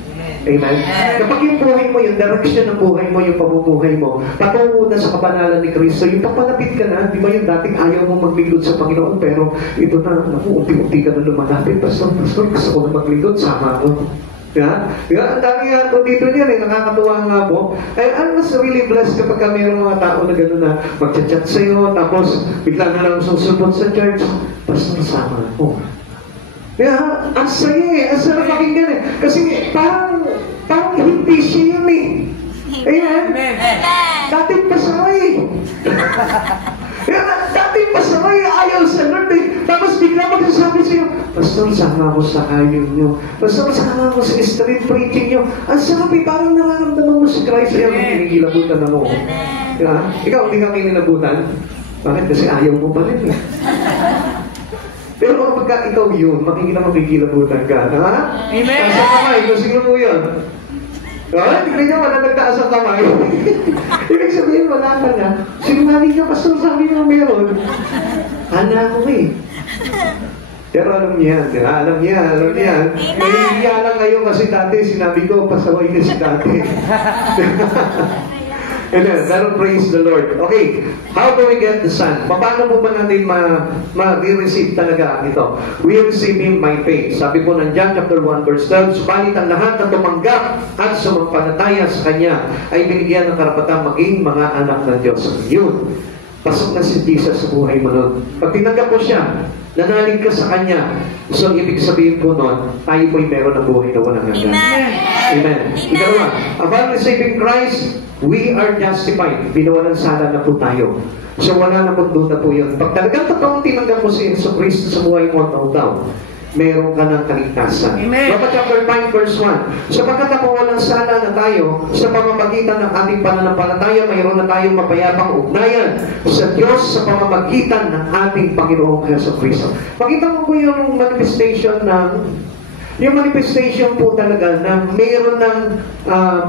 Amen? Kapag yung buhay mo, yung direction ng buhay mo, yung pamumuhay mo, patungo na sa kabanalan ni Kristo, yung papalapit ka na, di ba yung dating ayaw mo maglingkod sa Panginoon, pero ito na, unti-unti ka na lumalapit. Pastor, gusto ko na maglingkod, sama ko. Ang dami nga po dito niyan nakakatuwa nga po. I'm mas really blessed kapag mayroong mga tao na gano'n na mag-chat sa'yo, tapos bigla na lang susunod sa church, pastor, sama ko. Ang saya ang sarap pakinggan kasi parang hindi siya yun Amen? Dating pasaway. Dating pasaway, ayaw sa Lord Tapos bigla magsasabi sa'yo, Pastor, sama ako sa ayaw nyo. Pastor, sama ako sa street preaching nyo. Ang sarap parang nararamdaman mo si Christ. Ayaw mo, kinikilabutan na mo. Ikaw, hindi ka kinilabutan? Bakit? Kasi ayaw mo pa rin Pero kapag ikaw yun, makikilabutan ka. Ha? Amen! Nasa kamay, gusto mo yun. Tignan niya, wala nagtaas ang kamay. Ibig sabihin, wala ka na. Sinungaling ka, Pastor, sabi mo meron. Hana ko Pero alam niya, alam niya. Nahihiya lang ngayon kasi dati, sinabi ko, pasaway ka si dati. Amen. Pero praise the Lord. Okay, how do we get the Son? Paano po ba natin ma-receive talaga ito? We receive Him by faith. Sabi po ng John chapter 1 verse 12, subalit ang lahat na tumanggap at sumampalataya sa Kanya ay binigyan ng karapatang maging mga anak ng Diyos. Yun. Pasok na si Jesus sa buhay mo nun. Pag tinanggap mo siya, nanalig ka sa Kanya. So, ibig sabihin po nun, tayo po'y meron ng buhay na walang hanggan. Amen. Ikalawa, upon receiving Christ, we are justified. Binawalan sala na po tayo. So, wala na pong duda po yun. Pag talagang totoong tinanggap mo si Jesus Cristo sa buhay mo, daw, meron ka ng kaligtasan. Romans chapter 5 verse 1. Sapagkat walang sala na tayo, sa pamamagitan ng ating pananampalataya, mayroon na tayong mapayapang ugnayan sa Diyos sa pamamagitan ng ating Panginoong Jesucristo. Pakita mo po yung manifestation ng Yung manifestation po talaga na mayroon ng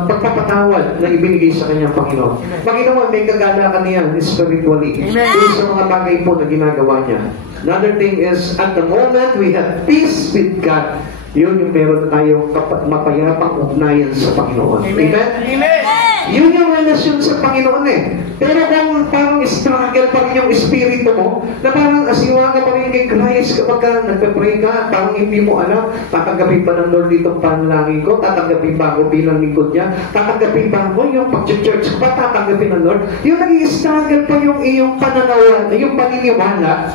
pagpapatawad na ibinigay sa kanyang Panginoon. Panginoon, may kagalakan niya spiritually. Doon sa mga bagay po na ginagawa niya. Another thing is, at the moment we have peace with God, yun yung meron na tayong mapayapang ugnayan sa Panginoon. Amen? Amen. Yun yung relasyon sa Panginoon eh. Pero kung parang struggle pa rin yung espiritu mo, na parang asiwa ka pa rin kay Christ kapag ka nagpe-pray ka, parang hindi mo alam, tatanggapin ba ng Lord itong panalangin ko? Tatanggapin ba ako bilang lingkod niya? Tatanggapin ba ako yung pag-church ko ba? Tatanggapin ng Lord? Yung nag-i-struggle pa yung iyong pananawan, yung paniniwala,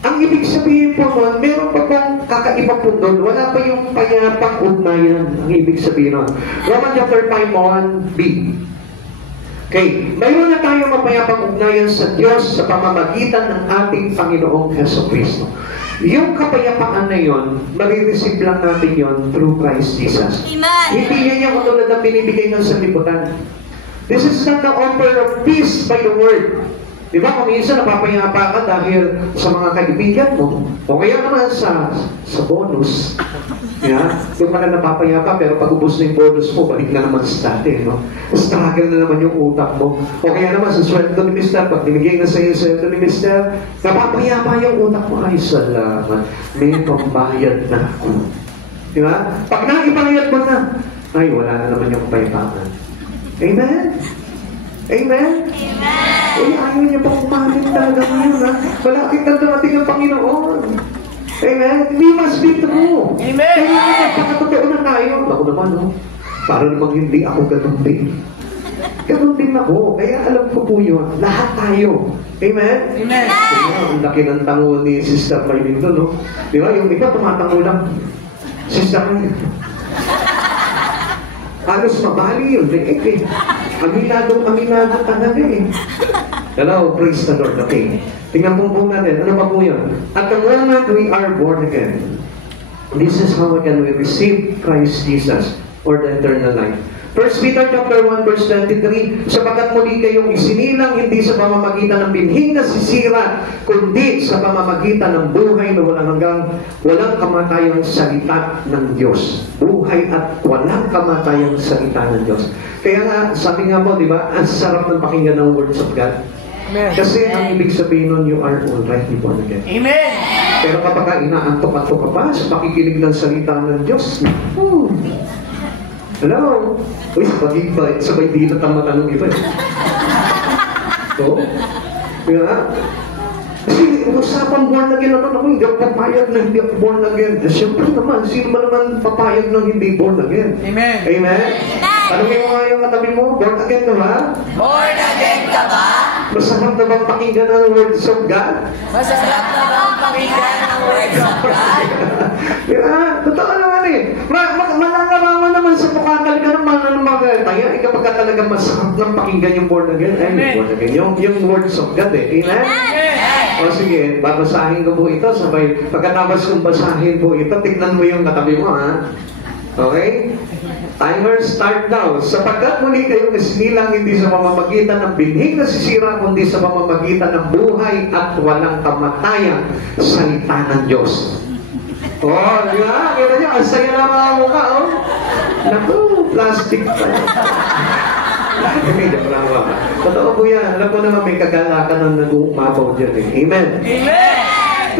ang ibig sabihin po nun, meron pa bang kakaiba po doon? Wala pa yung payapang ugnayan, ang ibig sabihin nun. Romans chapter 5, 1b. Okay, mayroon na tayo mapayapang ugnayan sa Diyos sa pamamagitan ng ating Panginoong Jesucristo. Yung kapayapaan na yon, marireceive lang natin yon through Christ Jesus. Amen. Hindi yan yung katulad ng binibigay ng sanlibutan. This is not the offer of peace by the word. Di ba, kung minsan napapayapa ka dahil sa mga kaibigan mo, o kaya naman sa bonus. Yeah? Yung mga napapayapa, pero pag ubos na yung bonus mo, balik na naman sa dati, no? Struggle na naman yung utak mo. O kaya naman sa sweldo ni Mr. Pag binigay na sa'yo yung sweldo ni Mr. Napapayapa yung utak mo. Ay, salamat. May pambayad na ako. Di ba? Pag naipayad mo na, ay, wala na naman yung kapayapaan. Amen? Amen? Uy, ayaw niya pang umamin talaga ngayon, ha? Malapit na dumating ang Panginoon. Amen? We must be true. Amen. Kaya magpakatotoo na tayo. Ako naman, no? Para namang hindi ako ganun din. Ganun din ako. Kaya alam ko po yun. Lahat tayo. Amen? Amen. Kaya ang laki ng tango ni Sister Marlene doon, no? Di ba? Yung iba tumatango lang. Sister Marlene. Halos mabali yun. Eh. Aminado talaga eh. Hello, praise the Lord. Okay. Tingnan po natin. Ano pa po yun? At the moment we are born again, this is how we can receive Christ Jesus or the eternal life. 1 Peter chapter 1 verse 23, sapagkat muli kayong isinilang hindi sa pamamagitan ng binhing na sisira, kundi sa pamamagitan ng buhay na walang kamatayang salita ng Diyos. Buhay at walang kamatayang salita ng Diyos. Kaya nga, sabi nga po, di ba, ang sarap ng pakinggan ng words of God. Amen. Kasi ang ibig sabihin nun, you are already born again. Amen. Pero kapag inaantok-antok ka pa sa pakikinig ng salita ng Diyos, hello? Uy, sabay dito ang mata ng iba. So, kaya, kasi usapang born again ako, hindi ako papayag na hindi ako born again. Siyempre naman, sino ba naman papayag ng hindi born again? Amen. Amen? Tanungin mo nga yung katabi mo, born again ka ba? Born again ka ba? Masarap na bang pakinggan ang words of God? Masarap na bang pakinggan ang words of God? Totoo naman eh. Malalaman naman sa mukha talaga ng mga tayo. Kapag ka talaga masarap ng pakinggan yung born again. Ay, born again. Yung words of God eh. Amen? O sige, babasahin ko po ito. Sabay, pagkatapos kong basahin po ito, tignan mo yung katabi mo, ha? Okay? Timer start now. Sapagkat muli kayong isinilang hindi sa pamamagitan ng binhing na sisira, kundi sa pamamagitan ng buhay at walang kamatayang salita ng Diyos. Oh, di ba? Kita niyo, ang saya na mga mukha, oh. Naku, plastic pa. Hindi, joke lang ba? Totoo po yan. Alam ko naman may kagalakan ng nag-uumapaw dyan eh. Amen? Amen.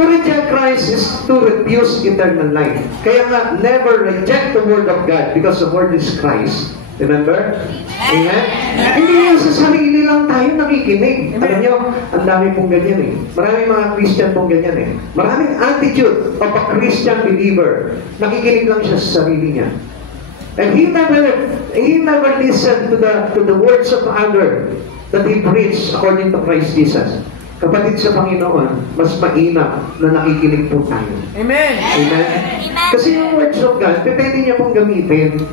To reject Christ is to refuse eternal life. Kaya nga, never reject the Word of God because the Word is Christ. Remember? Amen? Hindi yan sa sarili lang tayo nakikinig. Alam nyo, ang dami pong ganyan eh. Maraming mga Christian pong ganyan eh. Maraming attitude of a Christian believer. Nakikinig lang siya sa sarili niya. And he never listened to the words of other that he preached according to Christ Jesus. Kapatid sa Panginoon, mas mainam na nakikinig po tayo. Amen. Amen? Kasi yung words of God, pwede niya pong gamitin.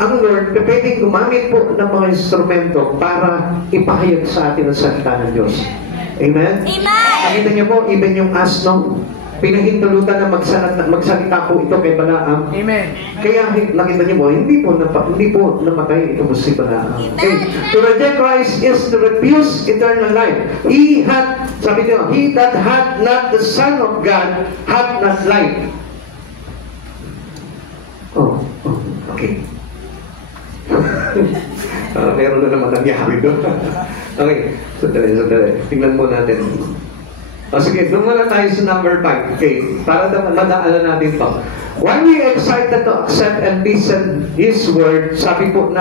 Ang Lord, pwede gumamit po ng mga instrumento para ipahayag sa atin ang salita ng Diyos. Amen? Nakita niyo po, even yung asno, pinahintulutan na magsalita po ito kay Balaam. Amen. Kaya nakita niyo po, hindi po namatay ito si Balaam. Okay. To reject Christ is to refuse eternal life. Sabi niyo, he that hath not the Son of God hath not life. Okay. Meron na naman nangyari doon. Okay, sandali. Tingnan po natin. Sige, doon muna tayo sa number 5. Okay, para madaalan natin to. When we are excited to accept and listen His word, sabi po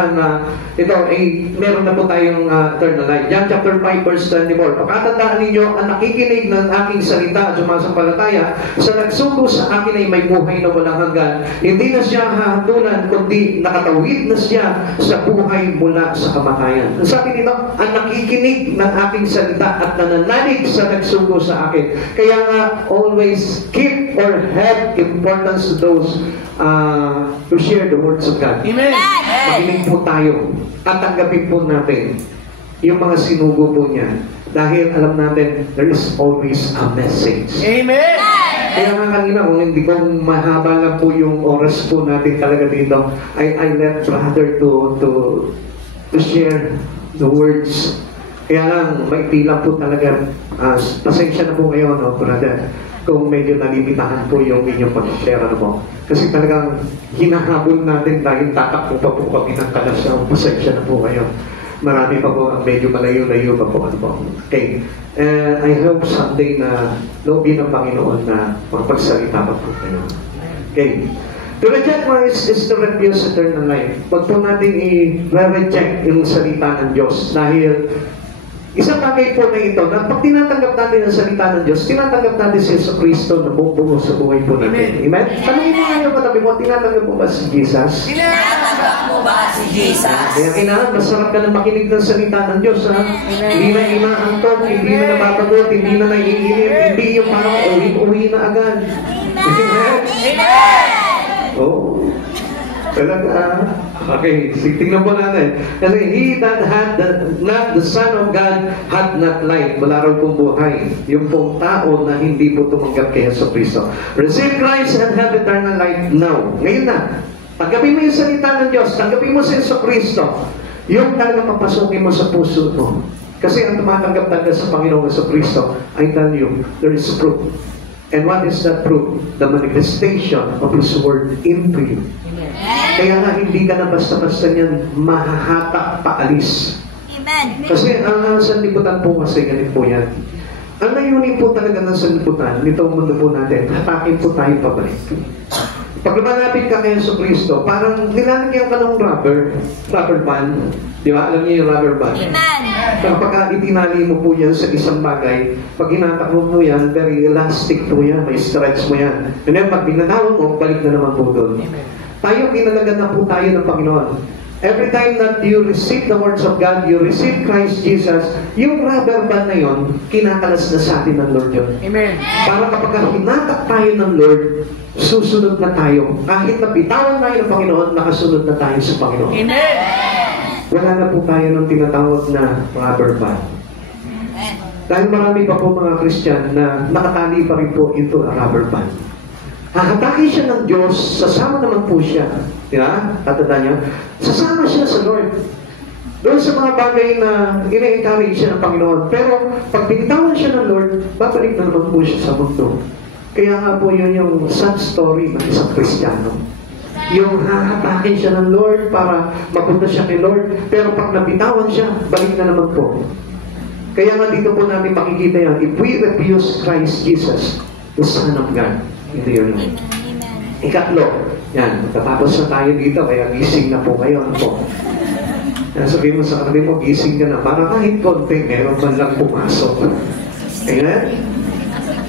ito ay meron na po tayong eternal life. John chapter 5 verse 24. Pagkatandaan ninyo, ang nakikinig ng aking salita at sumasampalataya, sa nagsugo sa akin ay may buhay na walang hanggan. Hindi na siya hahantunan, kundi nakatawid na siya sa buhay mula sa kamatayan. Ang sabi nito, ang nakikinig ng aking salita at nananalig sa nagsugo sa akin. Kaya nga, always keep or have importance to those to share the words of God. Amen. Makinig po tayo at tanggapin po natin yung mga sinugo po niya. Dahil alam natin, there is always a message. Amen. Kaya nga kanina, kung hindi ko mahaba lang po yung oras po natin talaga dito, I let brother to share the words. Kaya lang, maikli lang po talaga. Pasensya na po kayo, no, brother, kung medyo nalimitahan po yung inyong pag-share, ano po. Kasi talagang hinahabol natin dahil tatakbo pa po kami ng kalasyaw. Pasensya na po kayo. Marami pa po ang medyo malayo-layo pa po, ano po. Okay. I hope someday na loobin ng Panginoon na magpagsalita pa po kayo. Okay. To reject Christ is to refuse eternal life. Pag po natin i-reject yung salita ng Diyos dahil isang bagay po na ito, na pag tinatanggap natin ang salita ng Diyos, tinatanggap natin si Jesucristo na buong sa buhay po natin. Amen? Tanungin mo nga yung katabi mo, tinatanggap mo ba si Jesus? Tinatanggap mo ba si Jesus? Kaya kailangan, masarap ka na makinig ng salita ng Diyos, ha? Hindi na inaantok, hindi na nababagot, hindi na naiinip, hindi yung parang uwi na agad. Amen? Oh. Talaga. Okay, tingnan po natin. Kasi he that had not the Son of God had not life. Wala raw pong buhay. Yung pong tao na hindi po tumanggap kay Jesucristo. Receive Christ and have eternal life now. Ngayon na. Tanggapin mo yung salita ng Diyos. Tanggapin mo si Jesucristo. Yung talaga papasukin mo sa puso mo. Kasi ang tumatanggap talaga sa Panginoong Jesucristo, I tell you, there is proof. And what is that proof? The manifestation of His Word into you. Kaya nga hindi ka na basta-basta niyan mahahatak paalis. Amen. Kasi ang sanlibutan po kasi ganit po yan. Ang layunin po talaga ng sanlibutan, nitong mundo po natin, hatakin po tayo pabalik. Pag lumalapit ka kay Jesucristo, parang nilalagyan ka ng rubber band. Di ba? Alam niyo yung rubber band? Amen. Kapag itinali mo po yan sa isang bagay, pag hinatakbo mo yan, very elastic po yan, may stretch mo yan. And then pag binatawan mo, balik na naman po doon. Tayo, kinalagan na po tayo ng Panginoon. Every time that you receive the words of God, you receive Christ Jesus, yung rubber band na yun, kinakalas na sa atin ng Lord yun. Amen. Para kapag hinatak tayo ng Lord, susunod na tayo. Kahit napitawan tayo ng Panginoon, nakasunod na tayo sa Panginoon. Amen. Wala na po tayo ng tinatawag na rubber band. Dahil marami pa po mga Christian na nakatali pa rin po into a rubber band. Hahatakin siya ng Diyos, sasama naman po siya. Di ba? Tatandaan niyo? Sasama siya sa Lord. Doon sa mga bagay na ina-encourage siya ng Panginoon. Pero pag binitawan siya ng Lord, babalik na naman po siya sa mundo. Kaya nga po yun yung sad story ng isang Kristiyano. Yung hahatakin siya ng Lord para mapunta siya kay Lord. Pero pag nabitawan siya, balik na naman po. Kaya nga dito po namin makikita yan. If we refuse Christ Jesus, the Son of God, hindi yun. Ikatlo, yan, tatapos na tayo dito, kaya gising na po kayo. Ano po? Sabihin mo sa katabi mo, gising ka na. Para kahit konti, meron man lang pumasok. Amen?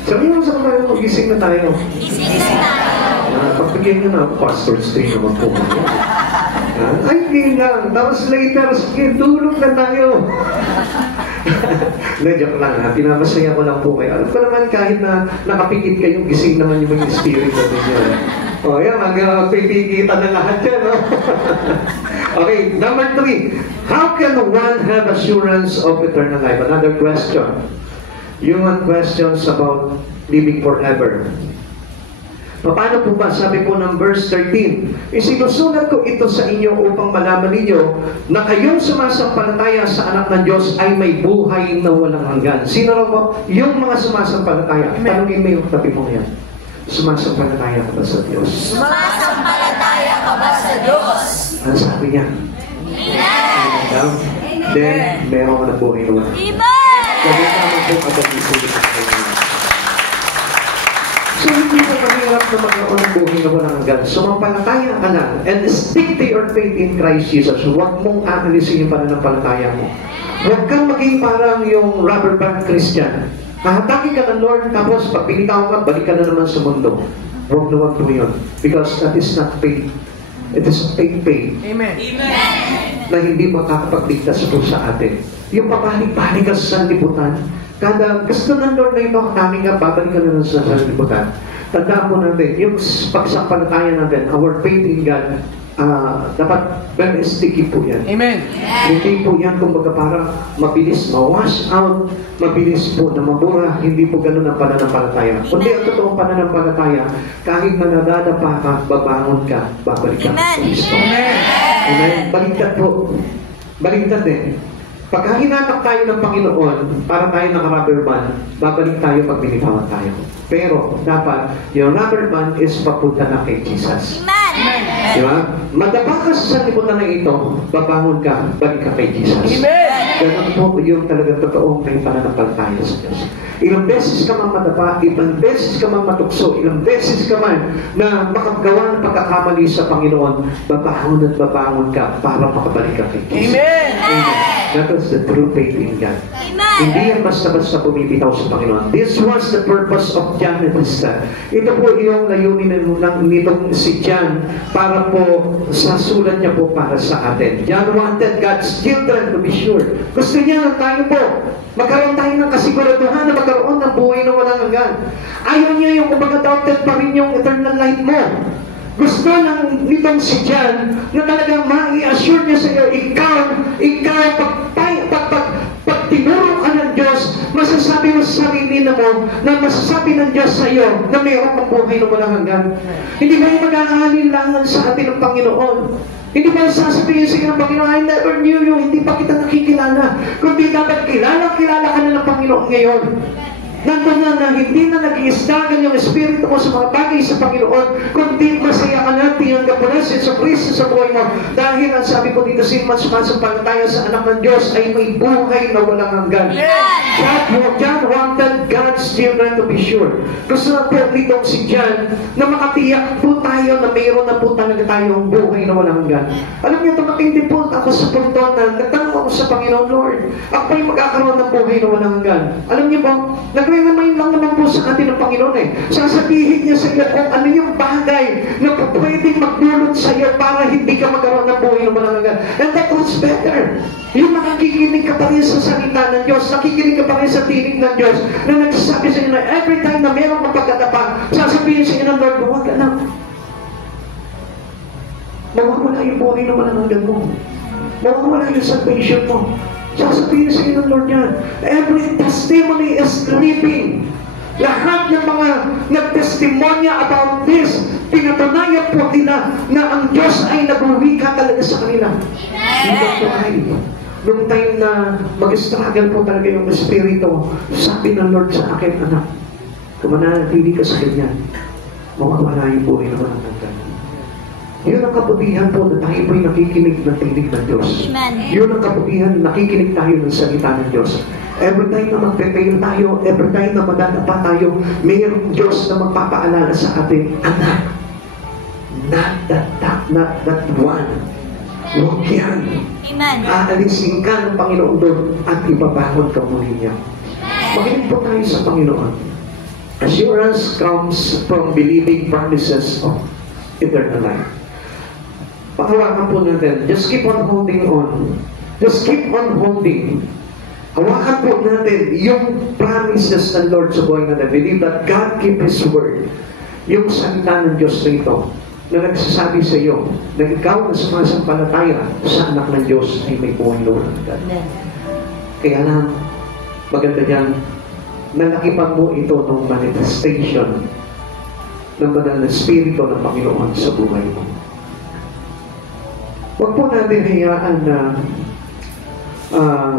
Sabihin mo sa katabi mo, gising na tayo. Gising na tayo. Pagbigyan nyo na, Pastor's Day naman po. Ay, hindi lang. Tapos later, sige, tulog na tayo. Hindi, joke lang ha. Pinapasaya ko lang po kayo. Alam ko naman kahit na nakapikit kayo, gising naman yung mga spirit natin yun. O yan, magpipigitan na lahat yan, no? Okay, number 3. How can one have assurance of eternal life? Another question. Human questions about living forever. Paano po ba? Sabi po ng verse 13, isinusulat ko ito sa inyo upang malaman ninyo na kayong sumasampalataya sa anak ng Diyos ay may buhay na walang hanggan. Sino raw po? Yung mga sumasampalataya. Tanungin mo yung tabi mo yan. Sumasampalataya ka ba sa Diyos? Sumasampalataya ka ba sa Diyos. Ang sabi niya, Amen. then meron ka na buhay na wala. Amen. Kaya naman po agad isulit sa kanya. So, hindi po mahirap na magkaroon ng buhay na walang hanggan. Sumampalataya ka lang and stick to your faith in Christ Jesus. Huwag mong aalisin yung pananampalataya mo. Huwag kang maging parang yung rubber band Christian. Hahatakin ka ng Lord, tapos pag pinitaw ka, balik ka na naman sa mundo. Huwag na huwag po yun. Because that is not faith. It is faith. Amen. Na hindi makakapagligtas po sa atin. Yung pabalik-balik ka sa sanlibutan, kada gusto ng Lord na ito, kami nga, babalik ka na sa sanlibutan. Tandaan po natin, yung pagsampalataya natin, our faith in God, dapat very sticky po yan. Amen. Hindi po yan, kumbaga parang mabilis ma-wash out, mabilis po na mabura, hindi po ganun ang pananampalataya. Kundi ang totoong pananampalataya, kahit na nadadapa ka, babangon ka, babalik ka. Kristo. Amen. Baliktad po. Baliktad din. Pagka hinanap tayo ng Panginoon, para tayo naka-rubber band, babalik tayo pag binitawan tayo. Pero, dapat, yung rubber band is papunta na kay Jesus. Amen. Di ba? Madapa ka sa sanlibutan na ito, babangon ka, balik ka kay Jesus. Amen. Ganun po yung talagang totoong may pananampalataya sa Diyos. Ilang beses ka man madapa, ilang beses ka man matukso, ilang beses ka man na makagawa ng pagkakamali sa Panginoon, babangon at babangon ka para makabalik ka kay Jesus. Amen. That was the true faith in God. Amen. Hindi yan basta-basta bumibitaw sa Panginoon. This was the purpose of John the Baptist. Ito po yung layunin nitong si John para po sa sulat niya po para sa atin. John wanted God's children to be sure. Gusto niya na tayo po magkaroon tayo ng kasiguraduhan na magkaroon ng buhay na walang hanggan. Ayaw niya yung kumbaga doubted pa rin yung eternal life mo. Gusto lang nitong si John na talagang ma-i-assure niya sa iyo, ikaw, pag tinuro ka ng Diyos, masasabi mo sa sarili na mo, na masasabi ng Diyos sa iyo na mayroon kang buhay na walang hanggan. Hindi ba yung mag-aalinlangan sa atin ng Panginoon? Hindi ba sasabihin sa iyo ng Panginoon, I never knew you, hindi pa kita nakikilala. Kundi dapat kilala ka na ng Panginoon ngayon. Nandun na hindi na nag-iistagan yung espiritu mo sa mga bagay sa Panginoon, kundi masaya ka na, tinanggap mo na si Kristo sa buhay mo. Dahil ang sabi po dito, sino man sumasampalataya sa anak ng Diyos ay may buhay na walang hanggan. John wanted God's children to be sure. Gusto na po nitong si John na makatiyak po tayo na mayroon na po talaga tayong buhay na walang hanggan. Alam niyo, tumating din po ako sa punto na nagtanong ako sa Panginoon, Lord, ako ay magkakaroon ng buhay na walang hanggan. Alam niyo po, nagre-remind lang naman po sa atin ng Panginoon sasabihin niya sa iyo kung ano yung bagay na pwedeng magdulot sa iyo para hindi ka magkaroon ng buhay na walang hanggan. And that was better. Yung nakikinig ka pa rin sa salita ng Diyos, nakikinig ka pa rin sa tinig ng Diyos, na nagsasabi sa iyo na every time na meron kang pagkatapa, sasabihin sa iyo ng Lord, huwag ka lang. Mawawala yung buhay na walang hanggan mo. Mawawala yung salvation mo. Sasabihin sa iyo ng Lord yan. Every testimony is living. Lahat ng mga nagtestimonya about this, pinatunayan po nila na ang Diyos ay nagwika talaga sa kanila. Noong time na mag-struggle po talaga yung espiritu, sabi ng Lord sa akin, anak, kung mananatili ka sa ganyan, mawawala yung buhay na walang hanggan. Yun ang kabutihan po na tayo po'y nakikinig ng tinig ng Diyos. Yun ang kabutihan na nakikinig tayo ng salita ng Diyos. Every time na magpe-fail tayo, every time na madadapa tayo, mayroong Diyos na magpapaalala sa atin, anak, not that one. Huwag yan. Aalisin ka ng Panginoon doon at ibabangon ka muli niya. Makinig po tayo sa Panginoon. Assurance comes from believing promises of eternal life. Pakawakan po natin. Just keep on holding on. Just keep on holding. Hawakan po natin yung promises ng Lord sa buhay natin. Believe that God keep His word. Yung salita ng Diyos na ito, na nagsasabi sa iyo, na ikaw na sumasampalataya sa anak ng Diyos ay may buhay na walang hanggan. Kaya lang, maganda dyan, nalakipan mo ito ng manifestation ng banal na Espiritu ng Panginoon sa buhay mo. Huwag po natin hayaan na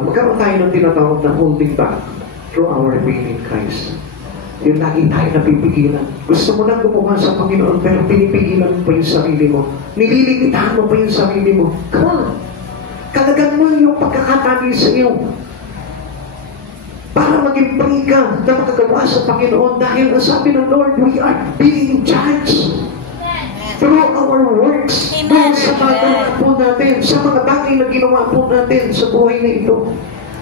magkaroon tayo ng tinatawag na holding back through our faith in Christ. Yung lagi tayo napipigilan. Gusto mo lang gumawa sa Panginoon, pero pinipigilan mo pa yung sarili mo. Nililimitahan mo pa yung sarili mo. Come on. Kalagan mo yung pagkakatali sa iyo. Para maging free ka na makagawa sa Panginoon. Dahil ang sabi ng Lord, we are being judged through our works. Doon sa mga gawa po natin, sa mga bagay na ginawa po natin sa buhay na ito.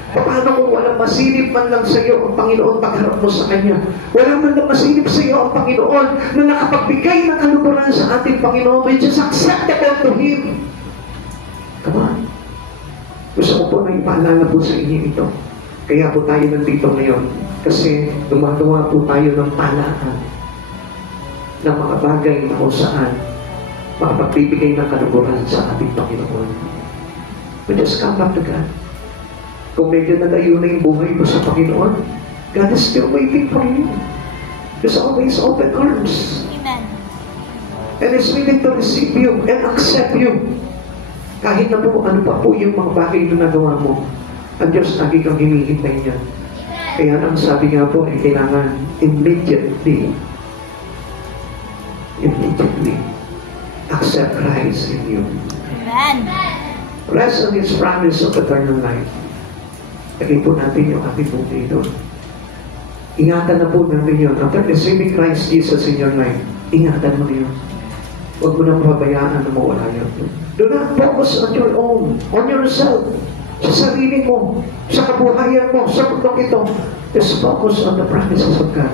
Paano kung walang masilip man lang sa iyo ang Panginoon pagharap mo sa Kanya? Wala man lang masilip sa iyo ang Panginoon na nakapagbigay ng kaluguran sa ating Panginoon, which is acceptable to Him. Come on. Gusto ko po na ipaalala po sa inyo ito. Kaya po tayo nandito ngayon. Kasi gumagawa po tayo ng talaan ng mga bagay na kung saan makapagbibigay ng kaluguran sa ating Panginoon. We just come back to God. Kung medyo nalayo na yung buhay mo sa Panginoon, God is still waiting for you. There's always open arms. Amen. And is willing to receive you and accept you. Kahit na po ano pa po yung mga bagay na nagawa mo, ang Diyos lagi kang hinihintay niya. Kaya ang sabi nga po ay kailangan immediately accept Christ in you. Amen. Rest on His promise of eternal life. Lagay po natin yung ating buhay doon. Ingatan na po natin yun. After receiving Christ Jesus in your life, ingatan mo na yun. Huwag mo nang pabayaan na mawala yun. Do not focus on your own, on yourself, sa sarili mo, sa kabuhayan mo, sa mundong ito. Just focus on the promises of God.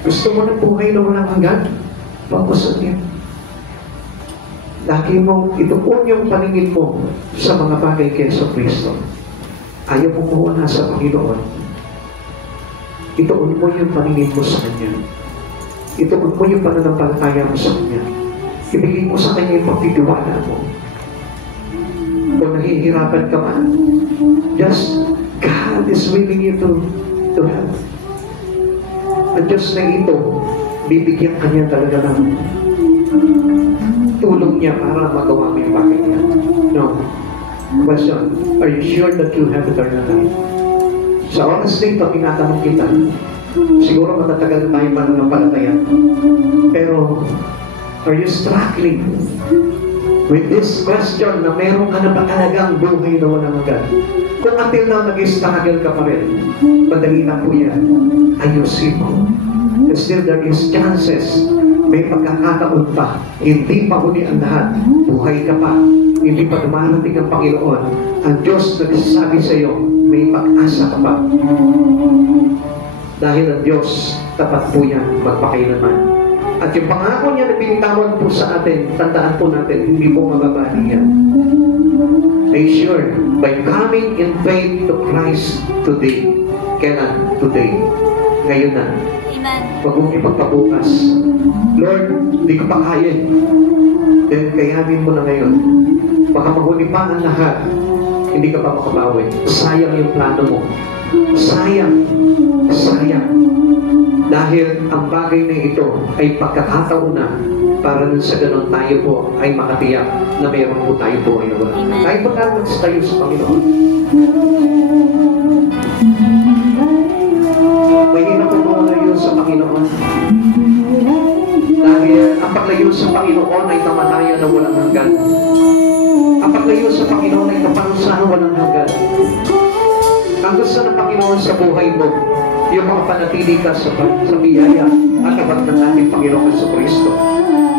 Gusto mo ng buhay na walang hanggan? Focus on Him. Lagi mong ituon yung paningin mo sa mga bagay kay Kristo. Ayaw mo mawala sa Panginoon. Ituon mo yung paningin mo sa Kanya. Ituon mo yung pananampalataya mo sa Kanya. Ibigay mo sa Kanya yung pagtitiwala mo. Kung nahihirapan ka man, just God is willing you to help. Ang Diyos na ito, bibigyan ka niya talaga ng tulong niya para magawa mo yung bagay niya. No. Question, are you sure that you have eternal life? Sa oras na ito, tinatanong kita, siguro matatagal na tayo mananampalataya. Pero, are you struggling with this question na meron ka na ba talagang buhay na walang hanggan? Kung until now nag-struggle ka pa rin, madali na po yan. Ayusin mo. Still there is chances. May pagkakataon pa. Hindi pa huli ang lahat. Buhay ka pa. Hindi pa dumarating ang Panginoon. Ang Diyos nagsasabi sa iyo, may pag-asa ka pa. Dahil ang Diyos, tapat po yan magpakailanman. At yung pangako niya na binitawan po sa atin, tandaan po natin, hindi po mababali yan. Make sure, by coming in faith to Christ today, kailan? Today. Ngayon na. Amen. Huwag mong ipagpabukas. Lord, hindi ko pa kaya. Then, kayanin mo na ngayon. Baka mahuli pa ang lahat. Hindi ka pa makabawi. Sayang yung plano mo. Sayang. Sayang. Dahil ang bagay na ito ay pagkakataon na para sa ganun tayo po ay makatiyak na mayroon po tayo po ay nawala. Tayo po natin tayo sa Panginoon. Mahirap po malayo sa Panginoon. Dahil ang paglayo sa Panginoon ay kamatayan na walang hanggan. Ang paglayo sa Panginoon ay kaparusahan walang hanggan. Ang gusto ng Panginoon sa buhay mo, yung mga panatili ka sa biyaya at tapat ng ating Panginoon Jesucristo.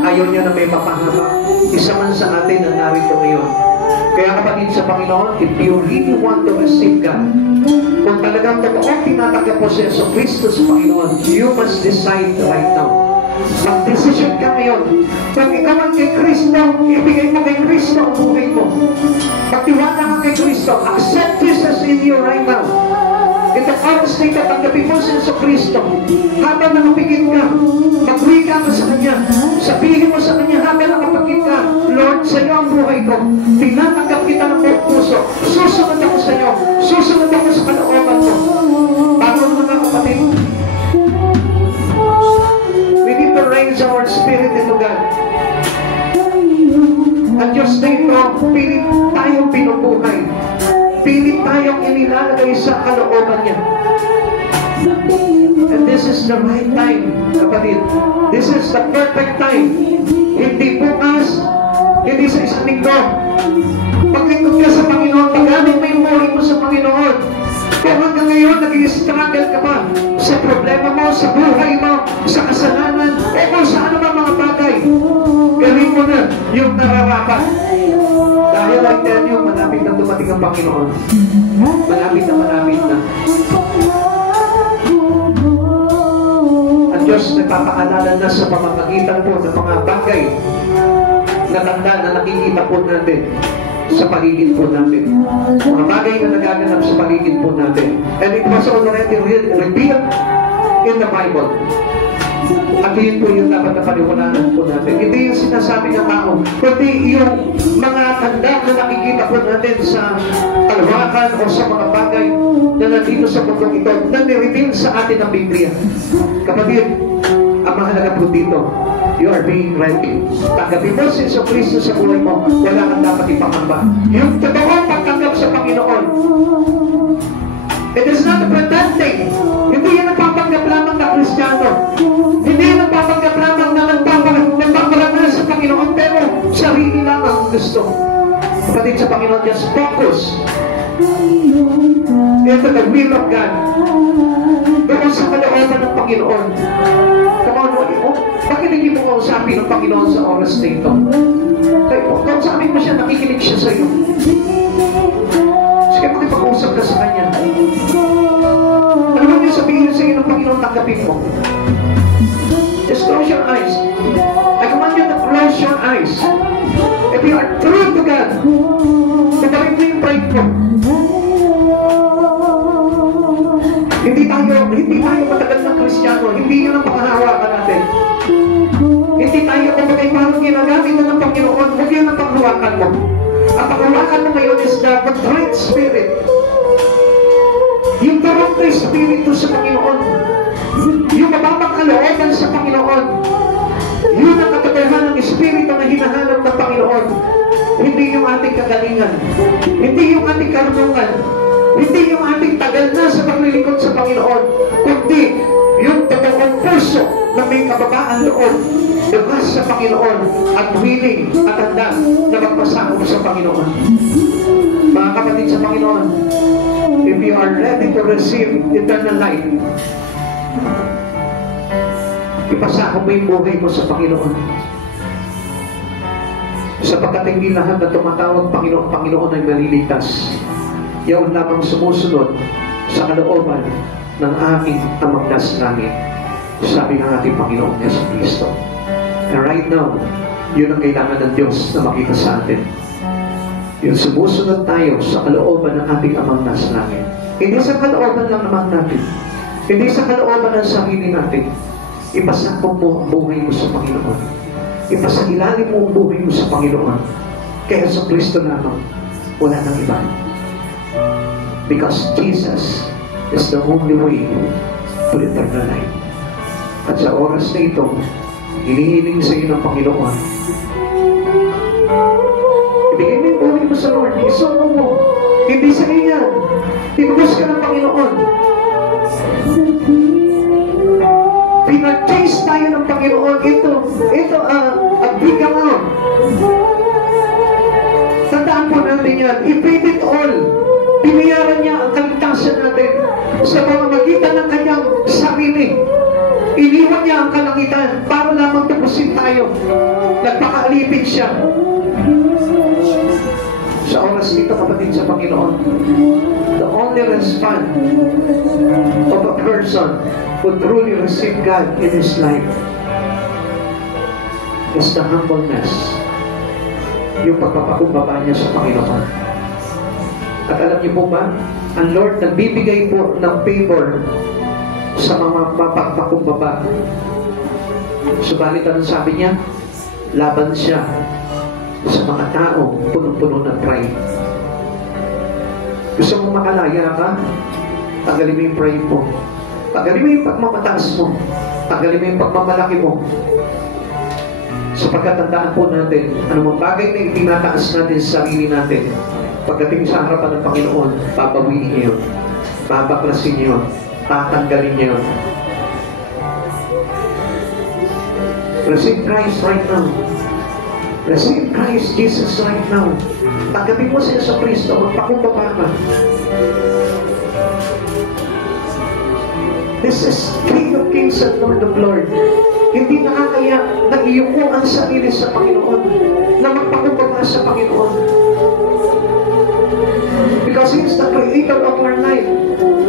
Ayaw niya na may mapahama. Isa man sa atin na narito ngayon. Kaya kapatid sa Panginoon, if you really want to receive God, kung talagang totoong tinatanggap mo si Jesucristo sa Panginoon, you must decide right now. Mag-decision ka ngayon. Kung ikaw ang kay Kristo, ibigay mo kay Kristo ang buhay mo. Pagtiwala ka kay Kristo, accept Jesus in you right now. In the oras na itatanggapin mo si Jesucristo, habang nakapikit ka, mag-wika ka sa Kanya, sabihin mo sa Kanya, habang nakapikit ka, Lord, sa iyo ang buhay ko, tinatanggap kita ng buong puso, susunod ako sa iyo, susunod ako sa kalooban mo. Bago mga kapatid, we need to raise our spirit into God. Ang Diyos na ito, pilit tayong pinubuhay. Pilit tayong inilalagay ay sa kalooban niya. And this is the right time, kapatid. This is the perfect time. Hindi bukas, hindi sa isang linggo. Paglingkod ka sa Panginoon, paggamit mo yung buhay mo sa Panginoon. Kung hanggang ngayon, nag-i-struggle ka pa sa problema mo, sa buhay mo, sa kasalanan, o kung sa ano ba mga bagay, gawin mo na yung nararapat. Dahil I tell you, malapit na dumating ang Panginoon. Malapit na. Ang Diyos nagpapaalala na sa pamamagitan po ng mga bagay na tanda na nakikita po natin sa paligid po natin. Mga bagay na nagaganap sa paligid po natin. And it was already revealed in the Bible. At yun po yung dapat na paniwalaan po natin. Hindi yung sinasabi ng tao, kundi yung mga tanda na nakikita po natin sa kalwakan o sa mga bagay na nandito sa mundong ito, na nireveal sa atin ng Biblia. Kapatid, ang mahalaga po dito, you are being ready. Tanggapin mo si Jesu Cristo sa buhay mo, wala kang dapat ipangamba. Yung totoong pagtanggap sa Panginoon, it is not a pretending. Hindi yan ang papanggap lamang na Kristiyano. Hindi yan ang papanggap lamang na nagpaparangal sa Panginoon, pero sarili lang ang gusto. Kapatid sa Panginoon, just focus into the will of God. Doon sa kalooban ng Panginoon. Come on, bakit hindi mo kausapin ng Panginoon sa oras na ito? Kaya kausapin mo siya, nakikinig siya sa iyo. Sige, makipag-usap ka sa Kanya. Ano ba yung sabihin sa iyo ng Panginoon, tanggapin mo? Just close your eyes. I command you to close your eyes. If you are true to God, tumarin mo yung pride mo. Hindi tayo matagal ng Kristiyano. Hindi yun ang panghahawakan natin. Hindi tayo kumagay parang ginagamit na ng Panginoon. Huwag yun ang panghawakan mo. Ang panghawakan mo ngayon is the contrite spirit. Yung turong na espiritu sa Panginoon. Yung mababang kalooban sa Panginoon. Yun ang katotohanan ng espiritu na hinahanap ng Panginoon. Hindi yung ating kagalingan. Hindi yung ating karunungan. Hindi yung ating tagal na sa paglilingkod sa Panginoon, kundi yung totoong puso na may kababaan loob, bukas sa Panginoon, at willing at handa na magpasakop sa Panginoon. Mga kapatid sa Panginoon, if you are ready to receive eternal life, ipasakop mo yung buhay mo sa Panginoon. Sapagkat hindi lahat na tumatawag Panginoon ay maliligtas. Yaon lamang sumusunod sa kalooban ng aming amang nasa langit. Sabi ng ating Panginoon Yesu Cristo. And right now, yun ang kailangan ng Diyos na makita sa atin. Yung sumusunod tayo sa kalooban ng ating amang nasa langit. Hindi sa kalooban lang naman natin. Hindi sa kalooban ng sarili natin. Ipasakop mo ang buhay mo sa Panginoon. Ipasagilalim mo ang buhay mo sa Panginoon. Kaya sa Kristo lamang, wala nang iba. Because Jesus is the only way to eternal life. At sa oras na ito, hinihiling sa iyo ng Panginoon. Ibigay mo yung buhay mo sa Lord. Isumo mo. Hindi sa iyo yan. Tinubos ka ng Panginoon. Pinag-chase tayo ng Panginoon. Ito, agbiga mo. Tandaan po natin yan. He paid it all. Binayaran niya ang kaligtasan natin sa pamamagitan ng kanyang sarili. Iniwan niya ang kalangitan para lamang tubusin tayo. Nagpakaalipin siya. Sa oras dito, kapatid sa Panginoon, the only response of a person who truly receive God in his life is the humbleness. Yung pagpapakumbaba niya sa Panginoon. At alam niyo po ba, ang Lord nagbibigay po ng favor sa mga mapagpakumbaba. Subalit ang sabi niya, laban siya sa mga tao punong-puno ng pride. Gusto mong makalaya ka? Tanggalin mo yung pride mo. Tanggalin mo yung pagmamataas mo. Tanggalin mo yung pagmamalaki mo. Sapagkat tandaan po natin, anumang bagay na itinataas natin sa sarili natin, pagdating sa harapan ng Panginoon, babawiin niyo. babaklasin niyo, tatanggalin niyo. Receive Christ right now. Receive Christ Jesus right now. Tanggapin mo siya sa Kristo, magpakumbaba ka. This is King of Kings and Lord of Lords. Hindi nakakaya na iyuko ang sarili sa Panginoon, na magpakumbaba sa Panginoon. Because He is the creator of our life.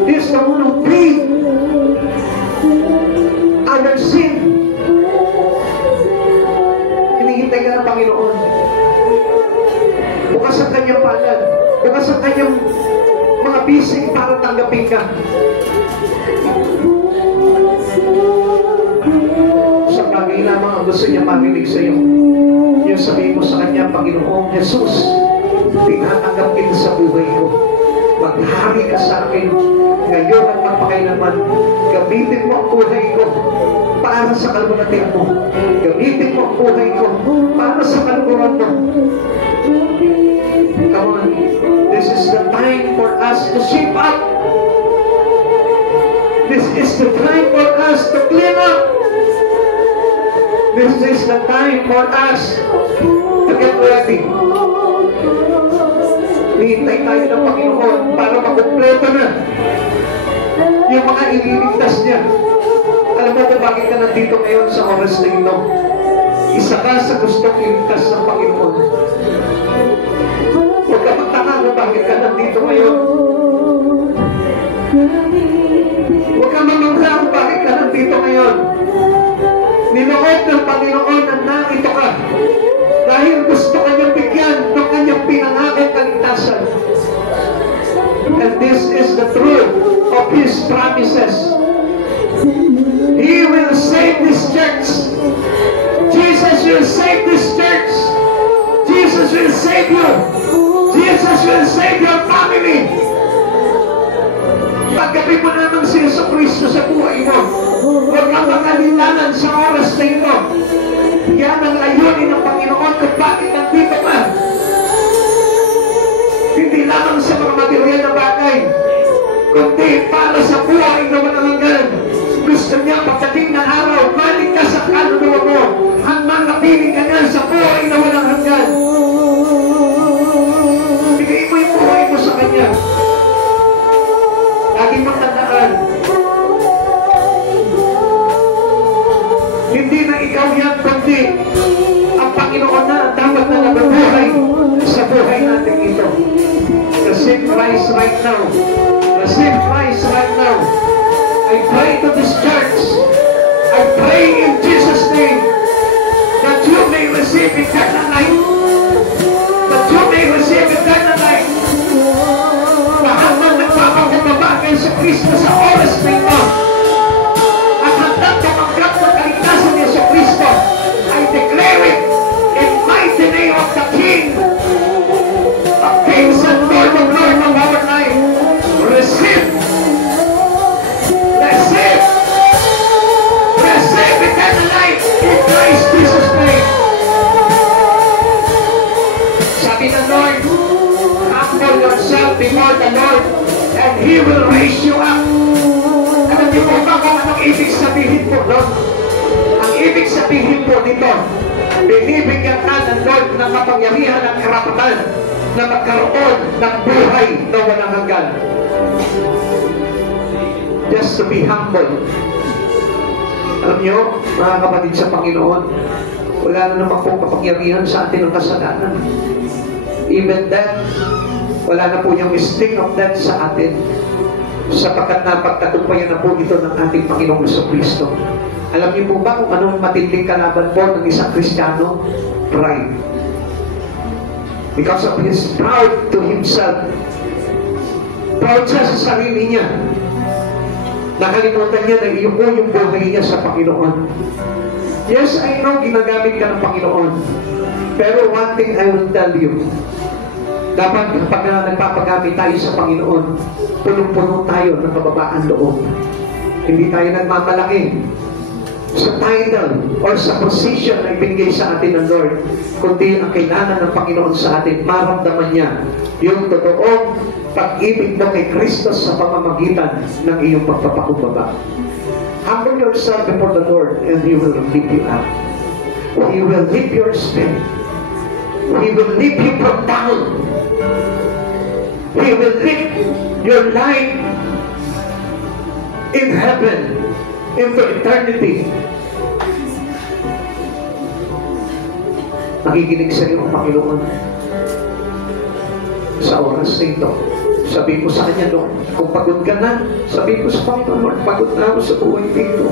He is the one who paid our sin. Hinihintay ka ng Panginoon. Bukas ang kanyang palad. Bukas ang kanyang mga bisig para tanggapin ka. Sa bagay lamang ang gusto niya marinig sa iyo. Yung sabihin mo sa kanya, Panginoong Jesus, tinatanggap kita sa buhay ko. Maghari ka sa akin ngayon at magpakailanman. Gamitin mo ang buhay ko para sa kalugatan mo. Gamitin mo ang buhay ko para sa kalugatan mo. Come on. This is the time for us to shape up. This is the time for us to clean up. This is the time for us to get ready. Hihintay tayo ng Panginoon para makumpleto na yung mga ililigtas niya. Alam mo kung bakit ka nandito ngayon sa oras na ito? Isa ka sa gustong iligtas ng Panginoon. Huwag ka magtaka kung bakit ka nandito ngayon. Huwag ka mamangha kung bakit ka nandito ngayon. Ninood ng Panginoon na narito ka dahil gusto kanyang bigyan ng kanyang pinangakong kaligtasan. And this is the truth of His promises. He will save this church. Jesus will save this church. Jesus will save you. Jesus will save your family. Paggabi mo naman si Yesu Cristo sa buhay mo. Huwag kang makalilanan sa oras na ito. Yan ang layunin ng Panginoon kung bakit nandito ka. Hindi lamang sa mga material na bagay, kundi para sa buhay na walang hanggan. Gusto niya pagdating na araw, balik ka sa kaluluwa mo at mangapiling ka niya sa buhay na walang hanggan. Bigay mo yung buhay mo sa Kanya. Lagi mong tandaan, hindi na ikaw yan, kundi ang Panginoon na dapat na nababuhay sa buhay natin ito. Receive Christ right now. Receive Christ right now. I pray to this church. I pray in Jesus' name that you may receive eternal life. That you may receive eternal life. Mahamang nagpapakumbaba kayo sa Kristo sa oras na ito. At handang tumanggap ng kaligtasan niya sa Kristo, I declare it in mighty name of the King of Kings and Lord of Lords of our life. Receive. Receive. Receive eternal life in Christ Jesus' name. Sabi ng Lord, humble yourself before the Lord and He will raise you up. Alam niyo po ba kung anong ibig sabihin po doon? Ang ibig sabihin po dito, binibigyan ka ng Lord ng kapangyarihan at karapatan na magkaroon ng buhay na walang hanggan. Just to be humble. Alam niyo, mga kapatid sa Panginoon, wala na naman pong kapangyarihan sa atin ng kasalanan. Even death, wala na po yung sting of death sa atin, sapagkat napagtatupayan na po ito ng ating Panginoong Jesucristo. Alam niyo po ba kung anong matinding kalaban po ng isang Kristiyano? Pride. Because of his proud to himself. Proud siya sa sarili niya. Nakalimutan niya na iyuko yung buhay niya sa Panginoon. Yes, I know ginagamit ka ng Panginoon. Pero one thing I will tell you, dapat kapag nagpapagamit tayo sa Panginoon, punong-puno tayo ng kababaan loob. Hindi tayo nagmamalaki sa title or sa position na ibinigay sa atin ng Lord, kundi ang kailangan ng Panginoon sa atin, maramdaman niya yung totoong pag-ibig mo kay Kristo sa pamamagitan ng iyong pagpapakumbaba. Humble yourself before the Lord and He will lift you up. He will lift your spirit. He will lift you from down. He will lift your life in heaven into eternity. Nakikinig sa iyo ang Panginoon sa oras na ito. Sabi ko sa Kanya, Lord, kung pagod ka na, sabi ko sa Panginoon, Lord, pagod na ako sa buhay dito.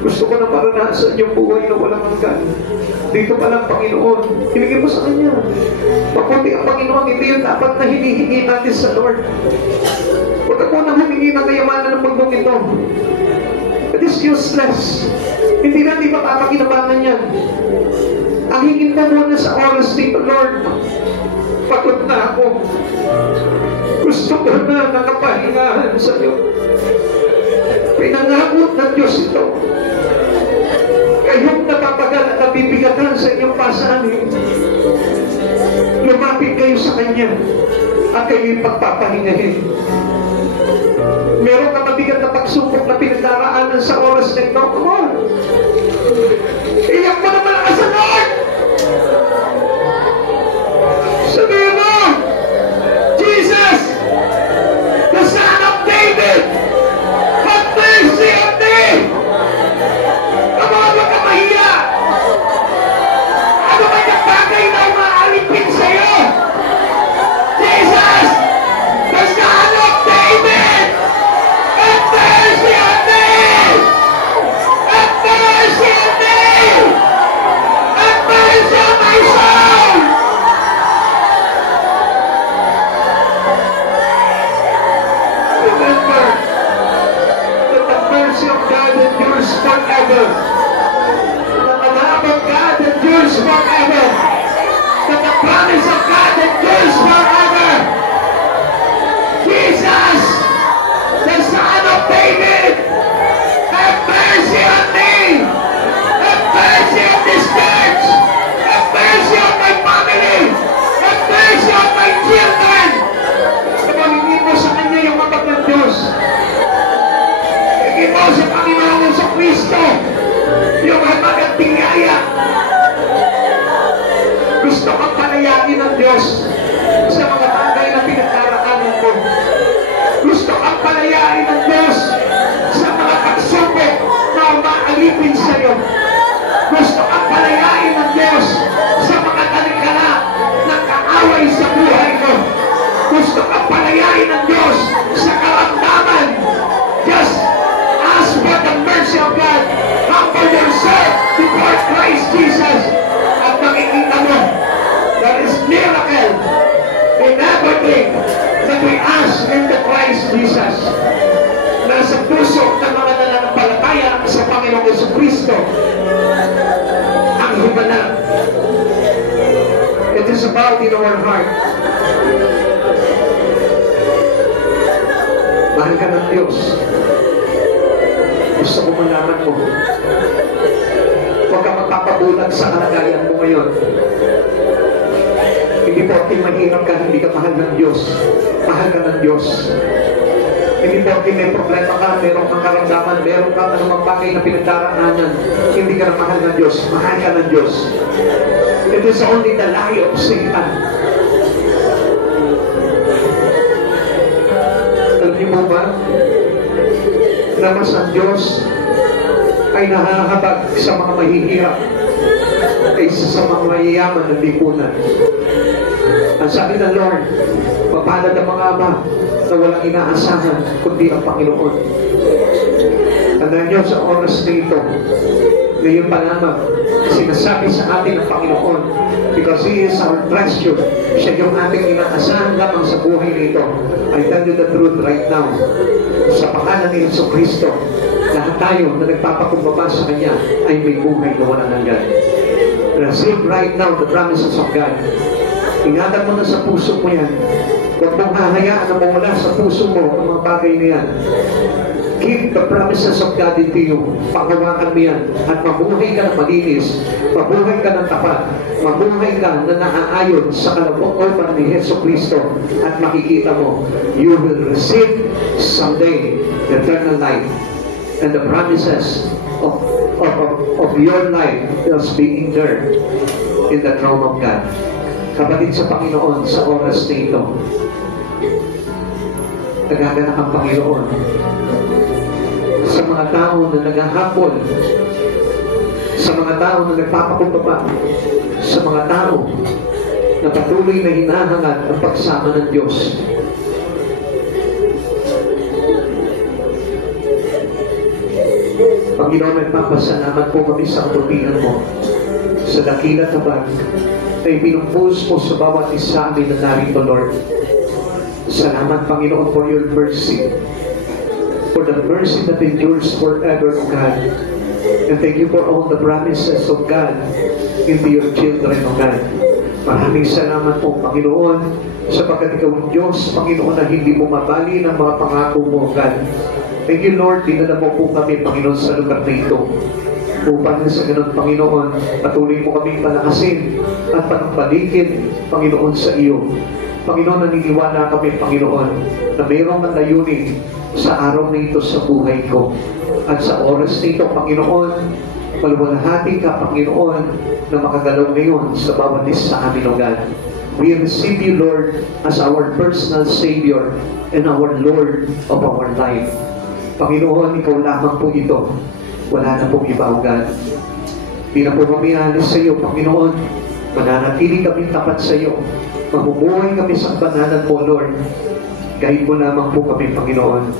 Gusto ko na maranasan yung buhay na walang hanggan. Dito pa lang, Panginoon, hinigin mo sa Kanya. Mabuti ang Panginoon, ito yung dapat na hinihingi natin sa Lord. Huwag ako nang humingi ng kayamanan ng mundong ito. It is useless. Hindi natin mapapakinabangan yan. Ang hingin mo muna sa oras dito, Lord, pagod na ako. Gusto ko na nakapahingahan sa iyo. Pinangakot ng Diyos ito. Kayong napapagal at nabibigatan sa inyong pasanin, lumapit kayo sa Kanya at kayo'y pagpapahingahin. Meron ka mabigat na pagsubok na pinagdaraanan sa oras na ito. Come on! Iyak mo na malakas sa Lord! Sabihin mo, Jesus, the Son of David, have mercy on me! Come on, huwag ka mahiya! Ano ba yung bagay na umaalipin sa'yo? Jesus, the Son of David, have mercy on me! Have mercy on me! Have mercy on my soul! Remember that the mercy of God endures forever. That the love of God endures forever. That the promise of God endures forever. Jesus, the Son of David, have mercy on me. Have mercy on this church. Have mercy on my family. Have mercy on my children. Kapamingin mo sa Kanya yung mabag ng Diyos. Hingin mo sa Panginoon sa Kristo yung habag at biyaya. Gusto kang palayain ng Diyos sa mga bagay na pinagdaraanan mo. Gusto kang palayain ng Diyos sa mga pagsubok na umaalipin sa iyo. Gusto kang palayain ng Diyos sa mga talikala na kaaway sa buhay mo. Gusto kang palayain ng Diyos sa karamdaman. Just ask for the mercy of God. Humble yourself before Christ Jesus. At makikita mo, there is miracle in everything that we ask in the Christ Jesus. Nasa puso ng mga nananampalataya sa Panginoong Jesucristo ang himala. It is about in our heart. Mahal ka ng Diyos. Gusto ko malaman mo. Huwag ka magpapabulag sa kalagayan mo ngayon. Hindi porke mahirap ka, hindi ka mahal ng Diyos. Mahal ka ng Diyos. Hindi porke may problema ka, meron kang karamdaman, meron kang anumang bagay na pinagdaraanan, hindi ka na mahal ng Diyos. Mahal ka ng Diyos. It is only the lie of Satan. Alam mo ba na mas ang Diyos ay nahahabag sa mga mahihirap kaysa sa mga mayayaman na lipunan. Ang sabi ng Lord, mapalad ang mga ama na walang inaasahan kundi ang Panginoon. Tandaan niyo sa oras na ito, ngayon pa lamang, sinasabi sa atin ng Panginoon, because He is our treasure, siya yung ating inaasahan lamang sa buhay nito. I tell you the truth right now, sa pangalan ni Jesucristo, lahat tayo na nagpapakumbaba sa Kanya ay may buhay na walang hanggan. Receive right now the promises of God. Ingatan mo na sa puso mo yan. Huwag mong hahayaan na mawala sa puso mo ang mga bagay na yan. Keep the promises of God into you. Panghawakan mo yan. At mabuhay ka ng malinis. Mabuhay ka ng tapat. Mabuhay ka na naaayon sa kalooban ni Yesu Cristo. At makikita mo, you will receive someday eternal life. And the promises of your life is being there in the throne of God. Kapatid sa Panginoon, sa oras na ito, nagaganap ang Panginoon sa mga tao na naghahabol, sa mga tao na nagpapakumbaba, sa mga tao na patuloy na hinahangad ang pagsama ng Diyos. Panginoon, nagpapasalamat po kami sa kabutihan mo, sa dakilat na bag na ibinumpos mo sa bawat isa amin na narito, Lord. Salamat, Panginoon, for your mercy, for the mercy that endures forever, O God. And thank you for all the promises of God into your children, O God. Maraming salamat po, Panginoon, sapagkat ikaw ang Diyos, Panginoon, na hindi mo mabali ng mga pangako mo, O God. Thank you, Lord, dinala mo po kami, Panginoon, sa lugar na ito. Upang sa ganun, Panginoon, patuloy mo kaming palakasin at panagbalikin, Panginoon, sa iyo. Panginoon, naniniwala kami, Panginoon, na mayroong layunin sa araw na ito sa buhay ko. At sa oras na ito, Panginoon, maluwalhati ka, Panginoon, na makagalaw ngayon sa bawat isa sa amin, O God. We receive you, Lord, as our personal Savior and our Lord of our life. Panginoon, ikaw lamang po ito. Wala na pong iba, O God. Di na po kami alis sa iyo, Panginoon. Mananatili kami tapat sa iyo. Mamumuhay kami sa banalan mo, Lord. Kahit mo lamang po kami, Panginoon.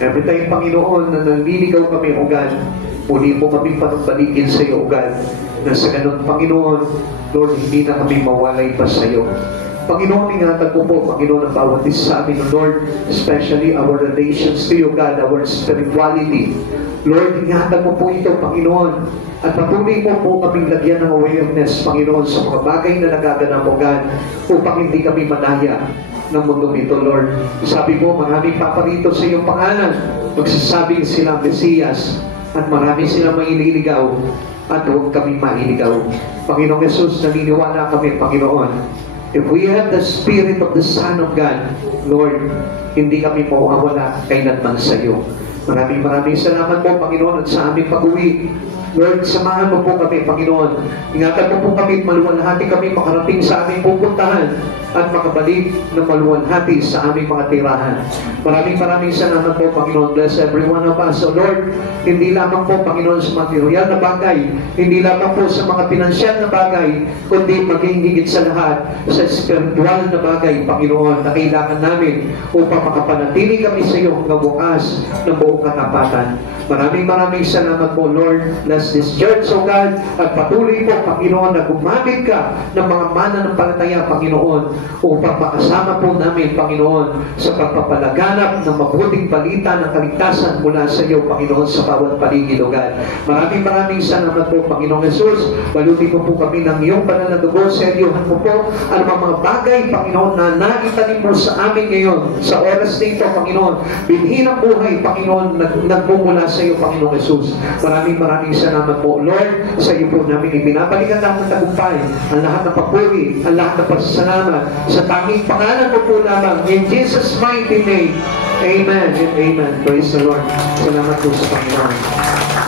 Every time, Panginoon, na naliligaw kami, O God, muli po kami panagbalikin sa iyo, O God. Na sa ganun, Panginoon, Lord, hindi na kami mawalay pa sa iyo. Panginoon, ingatan po po, Panginoon, ang bawat isa sa amin, Lord, especially our relations to you, God, our spirituality. Lord, ingatan mo po ito, Panginoon, at patuloy mo po kaming lagyan ng awareness, Panginoon, sa mga bagay na nagaganap, O God, upang hindi kami manaya ng mundo ito, Lord. Sabi mo, maraming paparito sa iyong pangalan, magsasabing sila Mesiyas, at marami silang maililigaw, at huwag kami mailigaw. Panginoong Jesus, naniniwala kami, Panginoon, if we have the Spirit of the Son of God, Lord, hindi kami mawawala kailanman sa iyo. Maraming salamat po, Panginoon, at sa aming pag-uwi. Lord, samahan mo po kami, Panginoon. Ingatan mo po kami, maluwalhati kami makarating sa aming pupuntahan at makabalik ng maluwalhati sa aming mga tirahan. Maraming salamat po, Panginoon. Bless every one of us. So Lord, hindi lamang po, Panginoon, sa material na bagay, hindi lamang po sa mga pinansyal na bagay, kundi maging higit sa lahat sa spiritual na bagay, Panginoon, na kailangan namin upang makapanatili kami sa iyo hanggang bukas ng buong katapatan. Maraming salamat po, Lord. Bless this church, O God, at patuloy po, Panginoon, na gumamit ka ng mga mananampalataya, Panginoon, upang makasama po namin, Panginoon, sa pagpapalaganap ng mabuting balita ng kaligtasan mula sa iyo, Panginoon, sa bawat paligid, O God. Maraming salamat po, Panginoong Jesus. Balutin mo po kami ng iyong banal na dugo, seryohan mo po ang mga bagay, Panginoon, na naitanim mo sa amin ngayon, sa oras nito, Panginoon. Binhi ng buhay, Panginoon, nagmumula sa iyo, Panginoong Jesus. Maraming salamat po, Lord. Sa iyo po namin ibinabalikan lahat ng tagumpay, ang lahat ng papuri, ang lahat ng pasasalamat sa tanging pangalan mo po lamang. In Jesus' mighty name, Amen and Amen. Praise the Lord. Salamat po sa Panginoon.